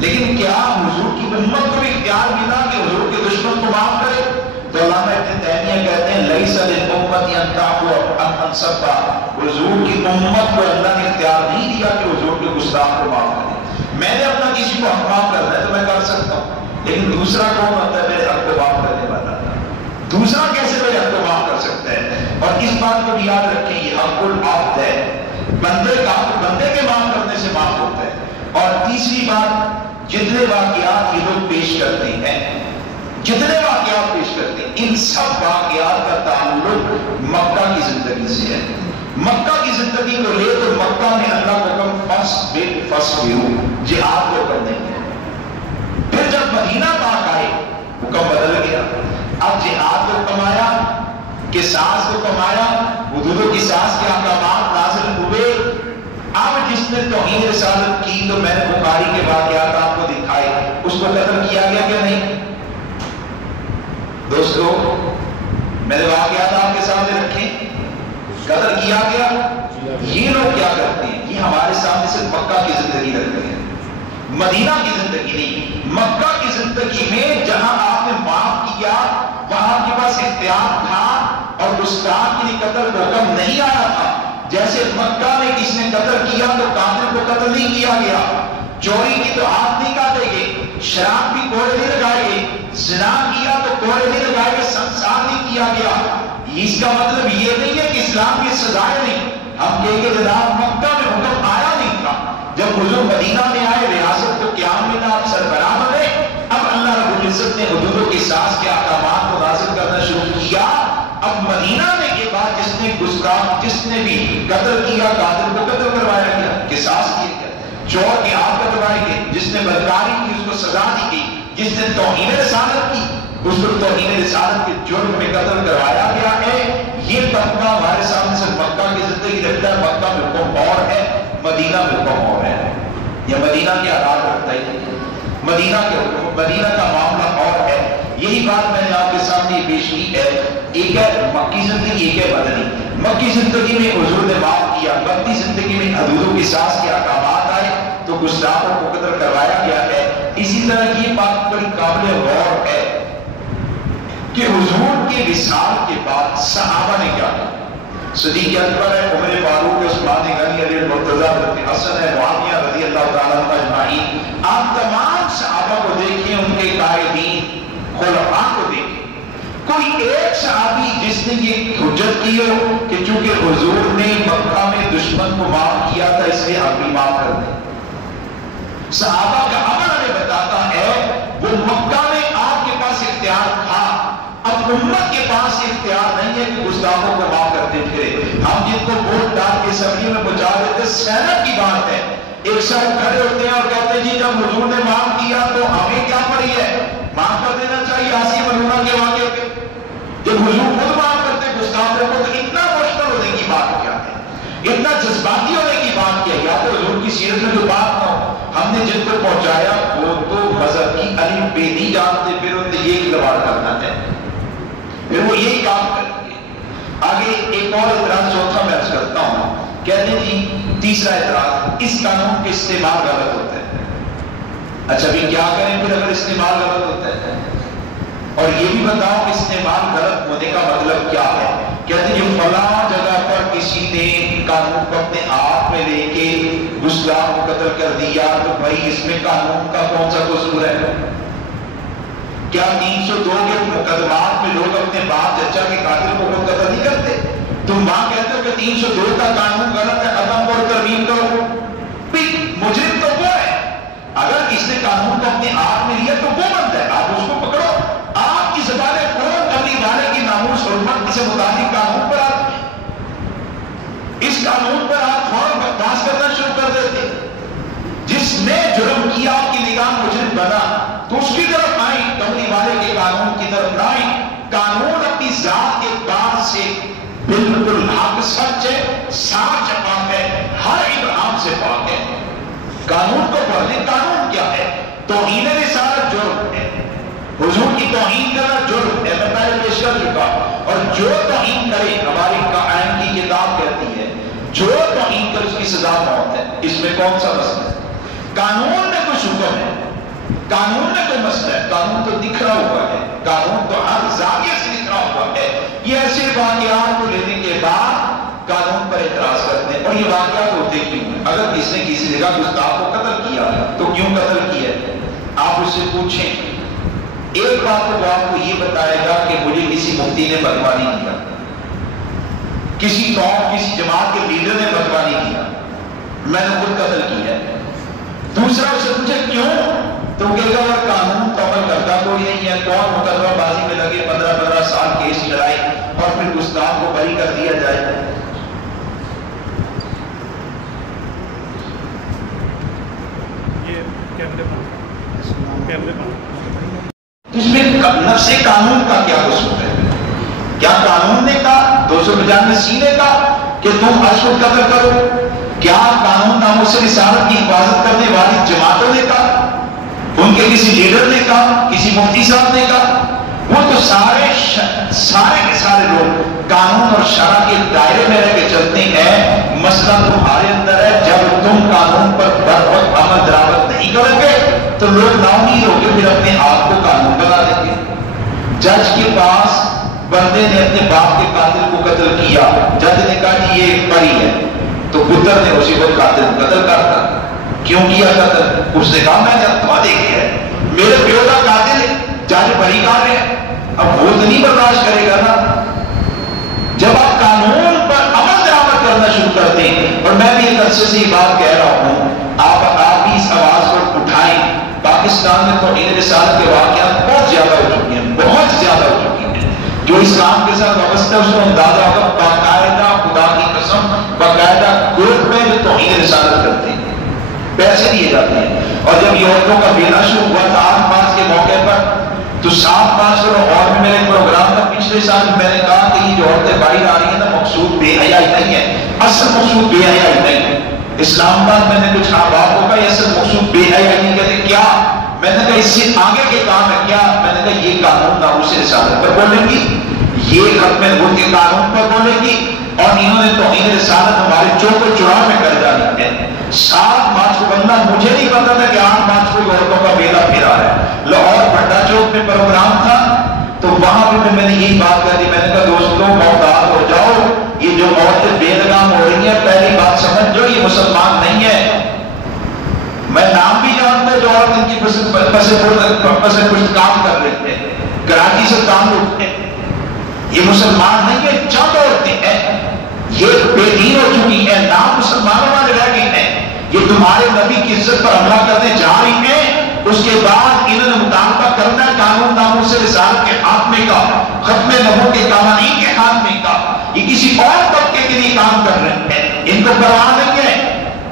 لیکن کیا حضور کی امت کو بھی اختیار ملا کہ حضور کے دشمن کو معاف کرے؟ تو علامہ ابن تیمیہ کہتے ہیں لیس للامت ان تعفو عن سبا، حضور کی امت کو اللہ نے اختیار نہیں دیا کہ حضور کے گستاخ کو معاف کرے۔ میں نے اپنا کسی کو حق معاف کرنا ہے تو میں کر سکتا ہوں، لیکن دوسرا کون ہوتا ہے میرے حق کو معاف کرنے والا؟ دوسرا کیسے میرے حق کو معاف کر سکتا ہے؟ اور اس بات کو بھی یاد رکھیں، یہ حق العبد ہے، بندے کا بندے کے معاف کرنے سے معاف ہوتا ہے۔ اور تیسری بات، جتنے واقعات یہ لوگ پیش کرتے ہیں، جتنے واقعات پیش کرتے ہیں، ان سب واقعات کا تعلق مکہ کی زندگی سے ہے۔ مکہ کی زندگی کو لے تو مکہ میں اللہ کا حکم فصبروا، جہاد کو کرنے کے۔ پھر جب مدینہ پاک آئے حکم بدل گیا، اب جہاد کو کمایا، قصاص کو کمایا، حدود و قصاص کے احکامات نازل ہوئے۔ اب جس نے توہین رسالت کی، تو میں نے بخاری کے واقعات آپ کو دکھائے، اس کو قتل کیا گیا کہ نہیں؟ دوستو میں نے واقعات آپ کے سامنے رکھے، قتل کیا گیا۔ یہ لوگ کیا کرتے ہیں؟ یہ ہمارے سامنے صرف مکہ کی زندگی رکھتے ہیں، مدینہ کی زندگی نہیں۔ مکہ کی زندگی میں جہاں آپ نے معاف کیا، وہاں آپ کے پاس اختیار تھا، اور گستاخ کے لیے قتل کا حکم نہیں آیا تھا۔ جیسے مکہ میں کسی نے قتل کیا تو قاتل کو قتل نہیں کیا گیا، چوری کی تو ہاتھ نہیں کاٹے گئے، شراب کی کوڑے نہیں لگائے گئے، زنا کیا تو کوڑے نہیں لگائے گئے، سنسار نہیں کیا گیا۔ اس کا مطلب یہ نہیں ہے کہ اسلام کی سزائیں نہیں، ہم کہیں کہ جناب مکہ میں حکم آیا نہیں تھا، جب حضور مدینہ میں آئے، ریاست کو قیام میں آپ سربراہ بنے، اب اللہ رب العزت نے حدود و قصاص کے احکامات کو نازل کرنا شروع کیا۔ اب مدینہ میں کے بعد جس نے گستاخ، جس نے بھی قتل کیا، قاتل کو قتل کروایا گیا، قصاص کیا گیا، چور کے ہاتھ کٹوائے گئے، جس نے بدکاری کی اس کو سزا دی گئی، جس نے توہین رسالت کی اس کو توہین رسالت کے جرم میں قتل کروایا گیا ہے۔ یہ طبقہ ہمارے سامنے سے مکہ کی زندگی رکھتا ہے، مکہ میں حکم اور ہے، مدینہ میں حکم اور ہے۔ یہ مدینہ کے حالات رکھتا ہے، مدینہ کے حکم، مدینہ کا معاملہ اور ہے۔ یہی بات میں نے آپ کے سامنے پیش کی ہے، ایک ہے مکی زندگی، ایک ہے مدنی۔ مکی زندگی میں حضور نے معاف کیا، مدنی زندگی میں حدود و قصاص کے احکامات آئے تو گستاخوں کو قتل کروایا گیا ہے۔ اسی طرح یہ بات بڑی قابل غور ہے کہ حضور کے وصال کے بعد صحابہ نے کیا کیا؟ صدیق اکبر ہے، عمر فاروق ہے، عثمان غنی، علی المرتضیٰ، حسن ہے، معاویہ رضی اللہ تعالیٰ عنہ اجمعین. آپ تمام صحابہ کو دیکھیں، ان کے قائدین خلفاء کو دیکھیں. کوئی ایک صحابی جس نے یہ حجت کی ہو کہ چونکہ حضور نے مکہ میں دشمن کو معاف کیا تھا اس لیے آپ بھی معاف کر دیں. صحابہ کا عمل ہمیں بتاتا ہے وہ مکہ میں آپ کے پاس اختیار تھا، اب امت کے پاس اختیار نہیں ہے کہ گستاخوں کو معاف کرتے پھرے. ہم جن کو ووٹ ڈال کے اسمبلی میں پہنچا دیتے سینٹ کی بات ہے، ایک ساتھ کھڑے ہوتے ہیں اور کہتے ہیں جی جب حضور نے معاف کیا تو ہمیں کیا پڑی ہے، معاف کر دینا چاہیے. آسی ملونہ کے واقعے پہ جب حضور خود معاف کرتے گستاخوں کو تو اتنا مشکل ہونے کی بات کیا ہے، اتنا جذباتی ہونے کی بات کیا. یا تو حضور کی سیرت میں جو بات نہ ہو، ہم نے جن کو پہنچایا وہ تو مذہب کی علی بے نہیں جانتے، پھر انہیں یہ اقتبار کرنا ہے، پھر وہ یہی کام کریں گے. آگے ایک اور اعتراض چوتھا میں عرض کرتا ہوں. کہتے ہیں جی تیسرا اعتراض، اس قانون کے استعمال غلط ہوتا ہے. اچھا بھی کیا کریں پھر اگر استعمال غلط ہوتا ہے، اور یہ بھی بتاؤ کہ استعمال غلط ہونے کا مطلب کیا ہے. کہتے ہیں یہ فلاں جگہ پر کسی نے قانون کو اپنے آپ میں لے کے گستاخ کو قتل کر دیا تو بھائی اس میں قانون کا کون سا قصور ہے؟ کیا 302 کے مقدمات میں لوگ اپنے باپ چچا کے قاتل کو خود قتل نہیں کرتے؟ تم وہاں کہتے ہو کہ 302 کا قانون غلط ہے، ختم کرو، ترمیم کرو. مجرم تو وہ ہے، اگر اس نے قانون کو اپنے آپ میں لیا تو وہ بنتا ہے، آپ اس کو پکڑو. آپ کی زبانیں فوراً کرنے والے کی ناموس حرمت سے متعلق قانون پر آتی ہے، اس قانون پر آپ فوراً بکواس کرنا شروع کر دیتے. جس نے جرم کیا کی نگاہ مجرم بنا تو اس کی طرف آئیں، کملی والے کے قانون کی طرف نہ آئیں. قانون اپنی ذات کے بعد سے بالکل حق سچ ہے، صاف شفاف ہے، ہر ابہام سے پاک ہے. قانون کو پڑھ لیں، قانون کیا ہے؟ توہین رسالت جرم ہے، حضور کی توہین کرنا جرم ہے، میں پہلے پیش کر چکا. اور جو توہین کرے، ہماری آئین کی کتاب کہتی ہے جو توہین کرے اس کی سزا موت ہے. اس میں کون سا مسئلہ ہے؟ قانون میں کچھ حکم ہے، قانون میں کوئی مسئلہ ہے؟ قانون تو نکھرا ہوا ہے، قانون تو ہر زاویے سے نکھرا ہوا ہے. یہ ایسے واقعات کو لینے کے بعد قانون پر اعتراض کرتے ہیں. اور یہ واقعات ہوتے کیوں ہیں؟ اگر کسی نے کسی جگہ گستاخ کو قتل کیا تو کیوں قتل کیا؟ آپ اس سے پوچھیں. ایک بات تو وہ آپ کو یہ بتائے گا کہ مجھے کسی مفتی نے فتویٰ نہیں دیا، کسی قوم کسی جماعت کے لیڈر نے فتویٰ نہیں دیا، میں نے خود قتل کیا ہے. دوسرا اسے پوچھے کیوں تو کہے گا اگر قانون تو عمل کرتا کوئی نہیں ہے، کون مقدمہ بازی میں لگے 15 سال کیس چلائے اور پھر گستاخ کو بری کر دیا جائے. اس میں نفس قانون کا کیا قصور ہے؟ کیا قانون نے کہا 295 نے کہا کہ تم عرش کو قتل کرو؟ کیا قانون ناموس رسالت کی حفاظت کرنے والی جماعتوں نے کہا؟ ان کے کسی لیڈر نے کہا؟ کسی مفتی صاحب نے کہا؟ وہ تو سارے کے سارے لوگ قانون اور شرع کے دائرے میں رہ کے چلتے ہیں. مسئلہ تمہارے اندر ہے، جب تم قانون پر بر وقت عمل درآمد نہیں کرو گے تو لوگ ناامید ہو کے پھر اپنے آپ کو قانون بنا دیں گے. جج کے پاس بندے نے اپنے باپ کے قاتل کو قتل کیا، جج نے کہا کہ یہ بری ہے تو پتر نے اسی وقت قاتل قتل کرتا. کیوں کیا قتل؟ اس نے کہا میں نے فتویٰ دیکھا ہے، میرے پیو کا قاتل ہے، جج بری کر رہے ہیں. اب وہ تو نہیں برداشت کرے گا نا. جب آپ قانون پر عمل درآمد کرنا شروع کرتے ہیں، اور میں بھی ایک عرصے سے یہ بات کہہ رہا ہوں، آپ بھی اس آواز کو اٹھائیں. پاکستان میں توہین رسالت کے واقعات بہت زیادہ ہو چکی ہیں، بہت زیادہ ہو چکی ہیں. جو اسلام کے ساتھ وابستہ ہے اس کو اندازہ ہوگا، باقاعدہ خدا کی قسم باقاعدہ گروپ میں جو توہین رسالت کرتے ہیں، پیسے دیے جاتے ہیں. اور جب یہ عورتوں کا بینا شروع ہوا تھا 8 مارچ کے موقع پر تو 7 مارچ کو اور بھی میرے پروگرام تھا پچھلے سال میں نے کہا کہ یہ جو عورتیں باہر آ رہی ہیں نا مقصود بے حیائی نہیں ہے، اصل مقصود بے حیائی نہیں ہے. اسلام آباد میں نے کچھ احباب کو کہا یہ اصل مقصود بے حیائی نہیں. کہتے کیا؟ میں نے کہا اس سے آگے کے کام ہے کیا؟ میں نے کہا یہ قانون ناموس رسالت پر بولے گی، یہ ختم ملک کے قانون پر بولے گی، اور انہوں نے توہین رسالت ہمارے چوک و چوراہے میں کر ڈالی ہے. 7 مارچ کو بندہ مجھے نہیں پتا تھا کہ 8 مارچ کو عورتوں کا بیلا پھیرا ہے. لاہور بھٹا چوک میں پروگرام تھا تو وہاں پہ میں نے یہی بات کر دی. میں نے کہا دوستوں محتاط ہو جاؤ، یہ جو پس پشت کام کر رہے ہیں، کراچی سے تعلق ہے، یہ مسلمان نہیں ہے، چند عورتیں ہیں، یہ بے دین ہو چکی ہیں، نام مسلمانوں والے رہ گئے ہیں، یہ تمہارے نبی کی عزت پر حملہ کرنے جا رہی ہیں، اس کے بعد انہوں نے مطالبہ کرنا ہے قانون ناموں سے رسالت کے خاتمے کا، ختم نبوت کے قوانین کے خاتمے کا، یہ کسی اور طبقے کے لیے کام کر رہے ہیں، ان کو پرواہ نہیں ہے۔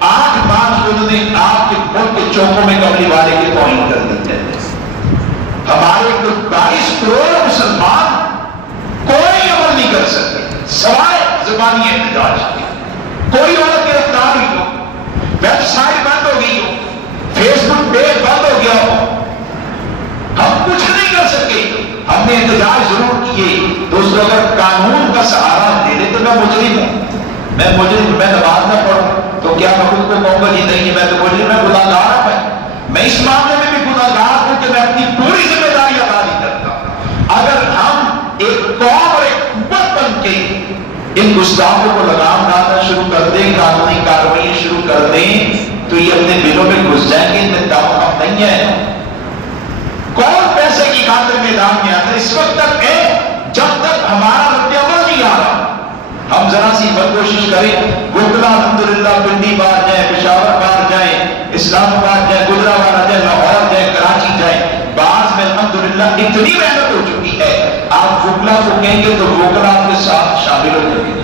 8 مارچ انہوں نے آپ کے ملک کے چوکوں میں کملی والے کی توہین کر دی ہے۔ ہمارے 22 کروڑ مسلمان کوئی عمل نہیں کر سکتے سوائے زبانی احتجاج کے، کوئی عورت گرفتار ہوئی ہو، ویب سائٹ بند ہو گئی ہو، فیس بک پیج بند ہو گیا ہو، ہم کچھ نہیں کر سکے، ہم نے احتجاج ضرور کیے۔ دوستوں اگر قانون کا سہارا دے دے تو میں مجرم ہوں، میں نماز نہ پڑھوں تو کیا میں خود کو کہوں گا جی نہیں میں تو مجرم، میں گناہگار ہوں، میں اس معاملے میں بھی گناہگار ہوں کہ میں اپنی پوری ذمہ داری ادا نہیں کرتا۔ اگر ہم ایک قوم اور ایک امت بن کے ان گستاخوں کو لگام ڈالنا شروع کر دیں، قانونی کارروائیاں شروع کر دیں تو یہ اپنے دلوں میں گھس جائیں گے، ان میں دم نہیں ہے۔ کون پیسے کی خاطر میدان میں آتا ہے؟ اس وقت تک ہے جب تک ہمارا رد عمل نہیں آ رہا۔ ہم ذرا سی بڑی کوشش کریں، گوگلا الحمدللہ پنڈی باہر جائیں، پشاور باہر جائیں، اسلام آباد جائیں، گجرانوالہ جائیں، لاہور جائیں، کراچی جائیں، بعض میں الحمدللہ اتنی محنت ہو چکی ہے، آپ گوگلا کو کہیں گے تو گوگلا آپ کے ساتھ شامل ہو جائیں گے،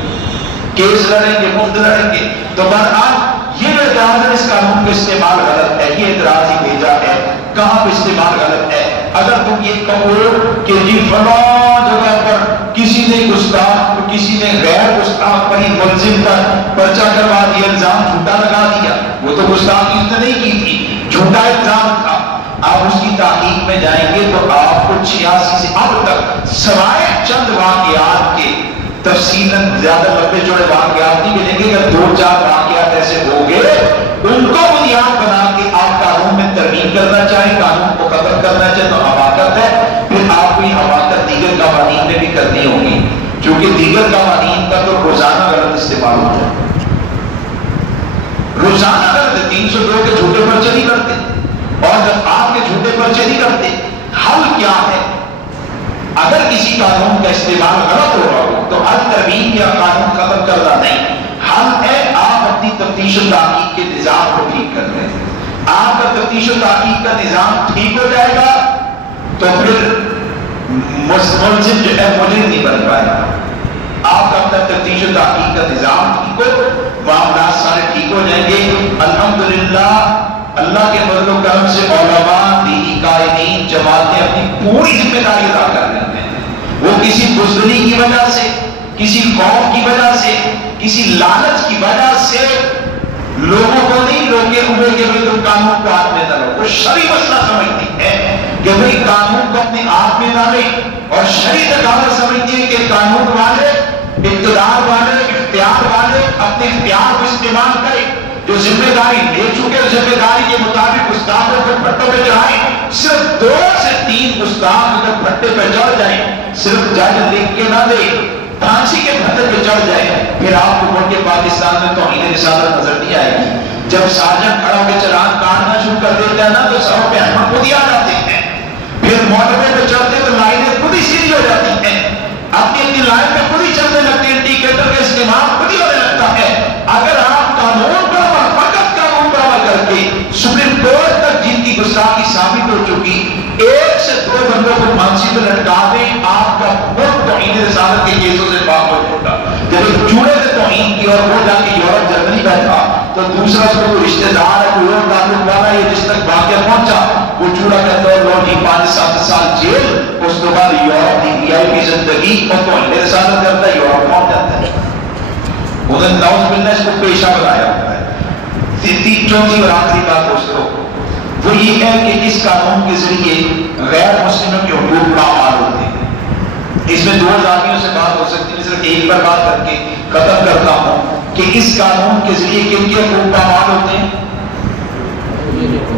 کیس لڑیں گے، مفت لڑیں گے۔ تو بہرحال یہ اعتراض ہے، اس قانون کا استعمال غلط ہے، یہ اعتراض ہی بھیجا ہے، کہاں پہ استعمال غلط ہے؟ اگر تم یہ کہو کہ جی فلاں جگہ پر کسی نے گستاخ، کسی نے غیر گستاخ پر ہی ملزم پر پرچہ کروا دیا، الزام جھوٹا لگا دیا، وہ تو گستاخی اس نے نہیں کی تھی، جھوٹا الزام تھا، آپ اس کی تحقیق میں جائیں گے تو آپ کو 86 سے اب تک سوائے چند واقعات کے تفصیلاً زیادہ لمبے چوڑے واقعات نہیں ملیں گے۔ اگر 2-4 واقعات ایسے ہو گئے ان کو بنیاد بنا کے آپ قانون میں ترمیم کرنا چاہیں، قانون کو ختم کرنا چاہیں تو حماقت ہے، پھر آپ کو یہ حماقت دیگر قوانین میں بھی کرنی ہوگی، کیونکہ دیگر قوانین کا تو روزانہ غلط استعمال ہوتا ہے، روزانہ غلط 302 کے جھوٹے پرچے نہیں کرتے، اور جب آپ کے جھوٹے پرچے نہیں کرتے، حل کیا ہے؟ اگر کسی قانون کا استعمال غلط ہو رہا ہو تو حل ترمیم یا قانون ختم کرنا نہیں، حل ہے آپ اپنی تفتیش و تحقیق کے نظام کو ٹھیک کر رہے ہیں۔ آپ کا تفتیش و تحقیق کا نظام ٹھیک ہو جائے گا تو پھر ملزم جو ہے مجرم نہیں بن پائے گا۔ آپ کا اپنا تفتیش و تحقیق کا نظام ٹھیک ہو، معاملات سارے ٹھیک ہو جائیں گے۔ الحمدللہ اللہ کے فضل و کرم سے علماء، دینی قائدین، جماعتیں اپنی پوری ذمہ داری ادا کر رہے ہیں۔ وہ کسی بزدلی کی وجہ سے، کسی خوف کی وجہ سے، کسی لالچ کی وجہ سے لوگوں کو نہیں روکے ہوئے کہ بھئی تم قانون کو ہاتھ میں نہ لو۔ وہ شرعی مسئلہ سمجھتی ہے کہ بھئی قانون کو اپنے ہاتھ میں نہ لیں، اور شرعی تقاضا سمجھتی ہے کہ قانون والے، اقتدار والے، اختیار والے اپنے اختیار کو استعمال کریں، جو ذمہ داری لے چکے ذمہ داری کے مطابق گستاخوں کو پھٹے پہ چڑھائیں، صرف 2 سے 3 گستاخ اگر پھٹے پہ چڑھ جائیں، صرف جج لکھ کے نہ دے، پھانسی کے پھٹے پہ چڑھ جائیں، پھر آپ کو ملک پاکستان میں توہین رسالت نظر نہیں آئے گی۔ جب سارجن کھڑا ہو کے چلان کاٹنا شروع کر دیتا ہے نا تو سروں پہ ہم خود ہی آ جاتے ہیں، پھر موٹر پہ چڑھتے تو لائنیں خود ہی سیدھی ہو جاتی ہیں، اپنی لائن میں خود ہی چلنے لگتے ہیں، انڈیکیٹر کا استعمال خود ہی ہونے لگتا ہے۔ اگر آپ قانون پر فقط قانون پر عمل کر کے سپریم کورٹ تک جن کی گستاخی ثابت ہو چکی 1 سے 2 بندوں کو پھانسی پہ لٹکا دیں، آپ کا ملک توہین رسالت کے کیسوں سے پاک ہو جاتا۔ جب ایک چوڑے سے توہین کی اور وہ جا کے یورپ جرمنی بیٹھا تو دوسرا اس کو کوئی رشتہ دار ہے، کوئی اور تعلق والا ہے، جس تک واقعہ پہنچا وہ چوڑا کہتا ہے لو جی 5-7 سال جیل، اس کے بعد یورپ کی VIP زندگی اور توہین رسالت کرتا ہے، یورپ پہنچ جاتا ہے۔ انہوں نے نعوذ باللہ اس کو پیشہ بنایا ہوتا ہے۔ چوتھی اور آخری بات دوستو وہ یہ ہے کہ اس قانون کے ذریعے غیر مسلموں کے حقوق پامال ہوتے ہیں۔ اس میں 2 آدمیوں سے بات ہو سکتی ہے، صرف ایک پر بات کر کے ختم کرتا ہوں کہ اس قانون کے ذریعے کن کے حقوق پامال ہوتے ہیں؟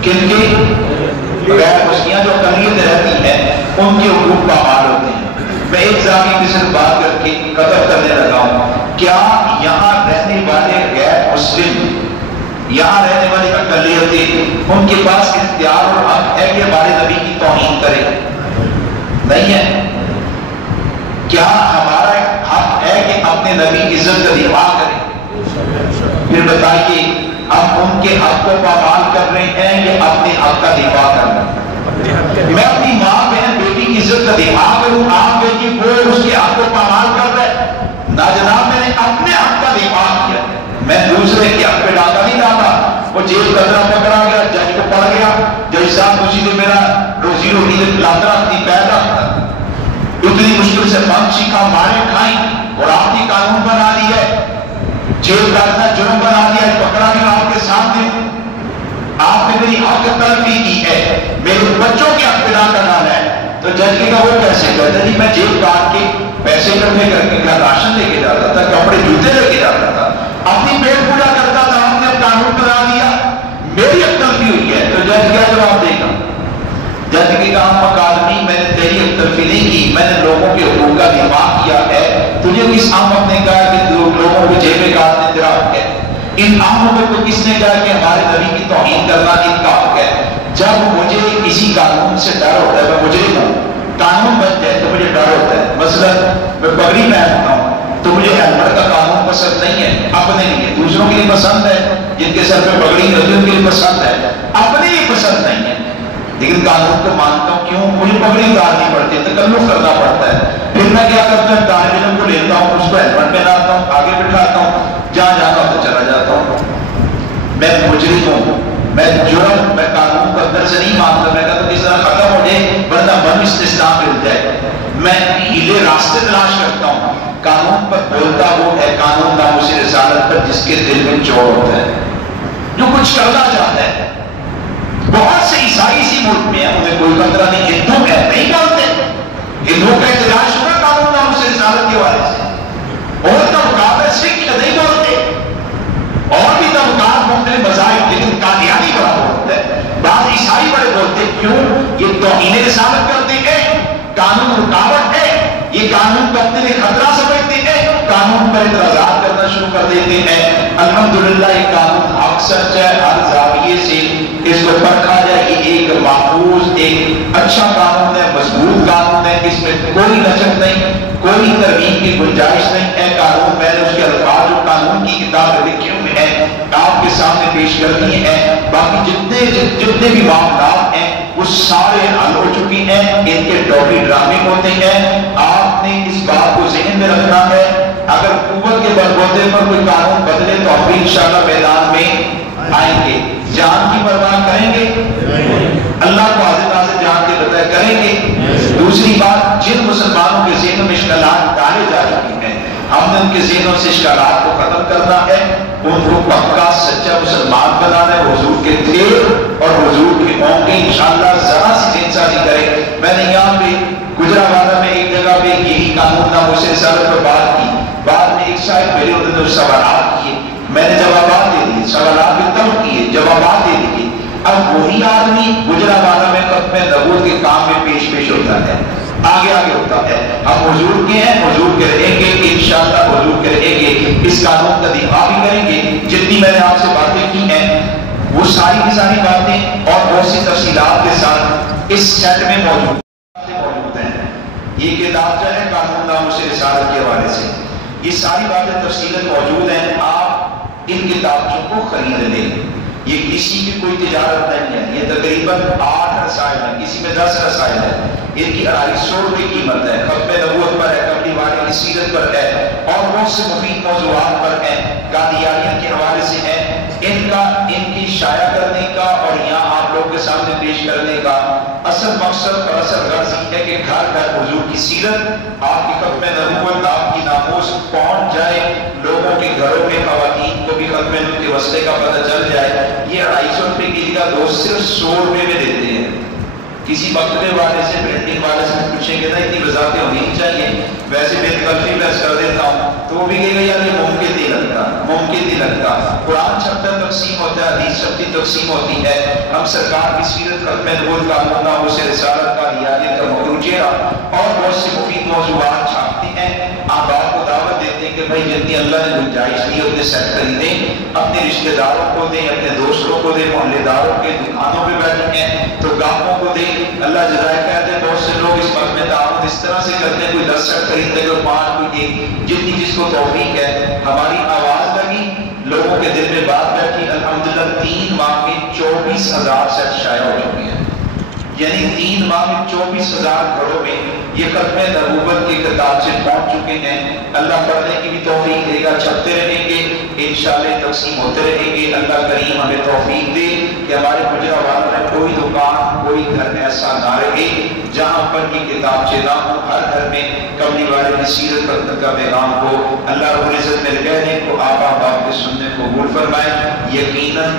کن کے؟ غیر مسلموں جو اقلیت رہتی ہے ان کے حقوق پامال ہوتے ہیں۔ میں ایک زاویے کی صرف بات کر کے ختم کرنے لگا ہوں، کیا یہاں رہنے والے غیر مسلم، یہاں رہنے والے اقلیت ہوتے ان کے پاس اختیار اور حق ہے کہ ہمارے نبی کی توہین کرے؟ نہیں ہے۔ کیا ہمارا حق ہے کہ اپنے نبی کی عزت کا دفاع کریں؟ پھر بتائیے ہم ان کے حق کو پامال کر رہے ہیں یا اپنے حق کا دفاع کر رہے ہیں؟ میں اپنی ماں بہن بیٹی کی عزت کا دفاع کروں، آپ بیٹی وہ اس کے حق کو پامال کر رہے ہیں؟ نہ جناب، میں نے اپنے حق کا دفاع کیا، میں دوسرے کے حق پہ ڈاکہ نہیں ڈالا۔ وہ جیل قدرہ پکڑا گیا، جج کو پڑ گیا، جج صاحب مجھے نے میرا روزی روٹی لاتا اپنی پیدا اتنی مشکل سے بند سیکھا، مارے کھائیں اور آپ نے قانون بنا دیا ہے، جیل کاٹنا جرم بنا دیا ہے، پکڑا گیا آپ کے سامنے، آپ نے میری حق تلفی کی ہے، میرے بچوں کے حق پہ ڈاکہ ڈالا ہے۔ تو جج نے کہا وہ کیسے کہتا جی میں جیل کاٹ کے پیسے اکٹھے کر کے راشن لے کے جاتا تھا، کپڑے جوتے لے کے جاتا تھا، اپنی پیٹ پوجا کرتا تھا، ہم نے قانون بنا دیا، میری حق تلفی ہوئی ہے۔ تو جج کیا جواب دے گا؟ جج کے کام اکادمی میں نے تیری حق تلفی نہیں کی، میں نے لوگوں کے حقوق کا دفاع کیا ہے۔ تجھے کس عام نے کہا کہ لوگوں کو جیبیں کاٹنے تیرا حق ہے؟ ان عاموں میں تو کس نے کہا کہ ہمارے نبی کی توہین کرنا ان کا حق ہے؟ جب مجھے کسی قانون سے ڈر ہوتا ہے، میں مجرم ہوں، قانون بن جائے تو مجھے ڈر ہوتا ہے۔ مثلا میں پگڑی پہنتا ہوں تو مجھے ہیلمٹ کا قانون پسند نہیں ہے، اپنے لیے، دوسروں کے لیے پسند ہے، جن کے سر پہ پگڑی ہوتی ہے ان کے لیے پسند ہے، اپنے لیے پسند نہیں ہے، لیکن قانون کو مانتا ہوں۔ کیوں؟ مجھے پگڑی اتارنی پڑتی ہے، تکلف کرنا پڑتا ہے۔ پھر میں کیا کرتا ہوں، طالب علم کو لیتا ہوں، اس کو ہیلمٹ پہناتا ہوں، آگے بٹھاتا ہوں، جہاں جاتا ہوں تو چلا جاتا ہوں۔ میں مجرم ہوں، میں جرم، میں قانون کو اندر سے نہیں مانتا، میں کہتا ہوں کس طرح ختم ہو جائے ورنہ من استثناء مل جائے، میں ہیلے راستے تلاش کرتا ہوں۔ قانون پر بولتا وہ ہے، قانون ناموس رسالت پر جس کے دل میں چوڑ ہوتا ہے، جو کچھ کرنا چاہتا ہے۔ بہت سے عیسائی اسی ملک میں ہیں، انہیں کوئی خطرہ نہیں، ہندو ہے نہیں بولتے، ہندوؤں کا احتجاج ہوا قانون ناموس رسالت کے حوالے سے، اور طبقات ہے سکھ نہیں بولتے، اور بھی طبقات مختلف مذاہب، لیکن قادیانی بڑا بولتا ہے، بعض عیسائی بڑے بولتے ہیں۔ کیوں؟ یہ توہین رسالت کرتے ہیں، قانون رکاوٹ ہے، یہ قانون کو اپنے لیے خطرہ سمجھتے ہیں، قانون پر اعتراضات کرنا شروع کر دیتے ہیں۔ الحمدللہ یہ قانون حق سچ ہے، ہر زاویے سے اس کو پرکھا جائے، یہ ایک محفوظ، ایک اچھا قانون ہے، مضبوط قانون ہے، اس میں کوئی لچک نہیں، کوئی ترمیم کی گنجائش نہیں ہے۔ قانون میں نے اس کے الفاظ جو قانون کی کتاب لکھی ہوئی ہے آپ کے سامنے پیش کر دی ہے، باقی جتنے بھی معاملات ہیں وہ سارے حل ہو چکی ہیں، ان کے ڈوبی ڈرامے ہوتے ہیں۔ آپ نے اس بات کو ذہن میں رکھنا ہے، اگر قوت کے بلبوتے پر کوئی قانون بدلے تو ہم بھی انشاءاللہ میدان میں آئیں گے، جان کی پرواہ کریں گے، اللہ کو حاضر سے جان کے بتائے کریں گے۔ دوسری بات، جن مسلمانوں کے ذہنوں میں اشکالات ڈالے جا چکے ہیں، ہم نے ان کے ذہنوں سے اشکالات کو ختم کرنا ہے، ان کو پکا سچا مسلمان بنانا ہے، حضور کے تیر اور حضور کے موقع انشاءاللہ ذرا سی ذہن سازی کرے۔ میں نے یہاں پہ گجرانوالہ میں ایک جگہ پہ یہی قانون ناموس رسالت پر بات کی، بعد میں ایک شاید میرے انہوں نے سوالات کیے، میں نے جوابات دے دیے، سوالات بھی طلب کیے، جوابات دے دیے۔ اب وہی آدمی گجرانوالہ میں ختم نبوت کے کام میں پیش ہوتا ہے، آگے ہوتا ہے۔ ہم حضور کے ہیں، حضور کے رہیں گے، انشاءاللہ حضور کے رہیں گے، اس قانون کا دفاع بھی کریں گے۔ جتنی میں نے آپ سے باتیں کی ہیں وہ ساری کی ساری باتیں اور بہت سی تفصیلات کے ساتھ اس سیٹ میں موجود ہیں۔ یہ کتاب جو ہے قانون ناموس رسالت کے حوالے سے یہ ساری باتیں تفصیلت موجود ہیں، آپ ان کتابوں کو خرید لیں۔ یہ کسی کی کوئی تجارت نہیں ہے، یہ تقریباً 8 رسائل ہیں، کسی میں 10 رسائل ہیں، ان کی 250 روپے قیمت ہے، ختم نبوت پر ہے، کملی والے کی سیرت پر ہے اور بہت سے مفید موضوعات پر ہیں، قادیانیت کے حوالے سے ہیں۔ ان کی شائع کرنے کا اور یہاں آپ لوگ کے سامنے پیش کرنے کا اصل مقصد اور اصل غرض یہ ہے کہ گھر گھر حضور کی سیرت، آپ کی ختم نبوت، آپ کی ناموس پہنچ جائے، لوگوں کے گھروں میں خواتین کو بھی ختم نبوت کے وسیلے کا پتہ چل جائے۔ یہ 250 روپے کی جگہ دوست صرف 100 روپے میں دیتے ہیں۔ کسی مکتبے والے سے، پرنٹنگ والے سے پوچھیں گے نا اتنی وضاحتیں ہونی چاہیے، ویسے بے تکلفی میں کر دیتا ہوں تو وہ بھی کہے گا یار یہ ممکن نہیں لگتا۔ قرآن چھپتا تقسیم ہوتا ہے، حدیث چھپتی تقسیم ہوتی ہے، ہم سرکار کی سیرت، ختم نبوت، قانون ناموس رسالت کا، ریاضت کا، مکروہ چہرہ اور بہت سے مفید موضوعات چھاپتے ہیں۔ ماں باپ کو دعوت دیتے ہیں کہ بھائی جتنی اللہ نے گنجائش دی اپنے سیٹ خریدیں، اپنے رشتہ داروں کو دیں، اپنے دوستوں کو دیں، محلے داروں کے دکانوں پہ بیٹھے ہیں تو گاہکوں کو دیں۔ اللہ جزائے کہتے ہیں بہت سے لوگ اس وقت میں تعاون اس طرح سے کرتے ہیں، کوئی 10 سیٹ خریدتے کوئی 5 کوئی 1، جتنی جس کو توفیق ہے۔ ہماری آواز لگی، لوگوں کے دل میں بات بیٹھی، الحمدللہ 3 ماہ میں 24,000 سیٹ شائع ہو چکے ہیں، یعنی 3 ماہ میں 24,000 گھروں میں یہ ختم نبوت کے کتاب سے پہنچ چکے ہیں۔ اللہ پڑھنے کی بھی توفیق دے گا، چھپتے رہیں گے انشاءاللہ، تقسیم ہوتے رہیں گے۔ اللہ کریم ہمیں توفیق دے کہ ہمارے گجرا والوں میں کوئی دکان کوئی گھر ایسا نہ رہے جہاں پر کی کتاب سے نہ ہو، ہر گھر میں کملی والے کی سیرت پڑھنے کا پیغام ہو۔ اللہ رب العزت میرے کہنے کو آبا باپ کے سننے کو قبول فرمائے۔ یقیناً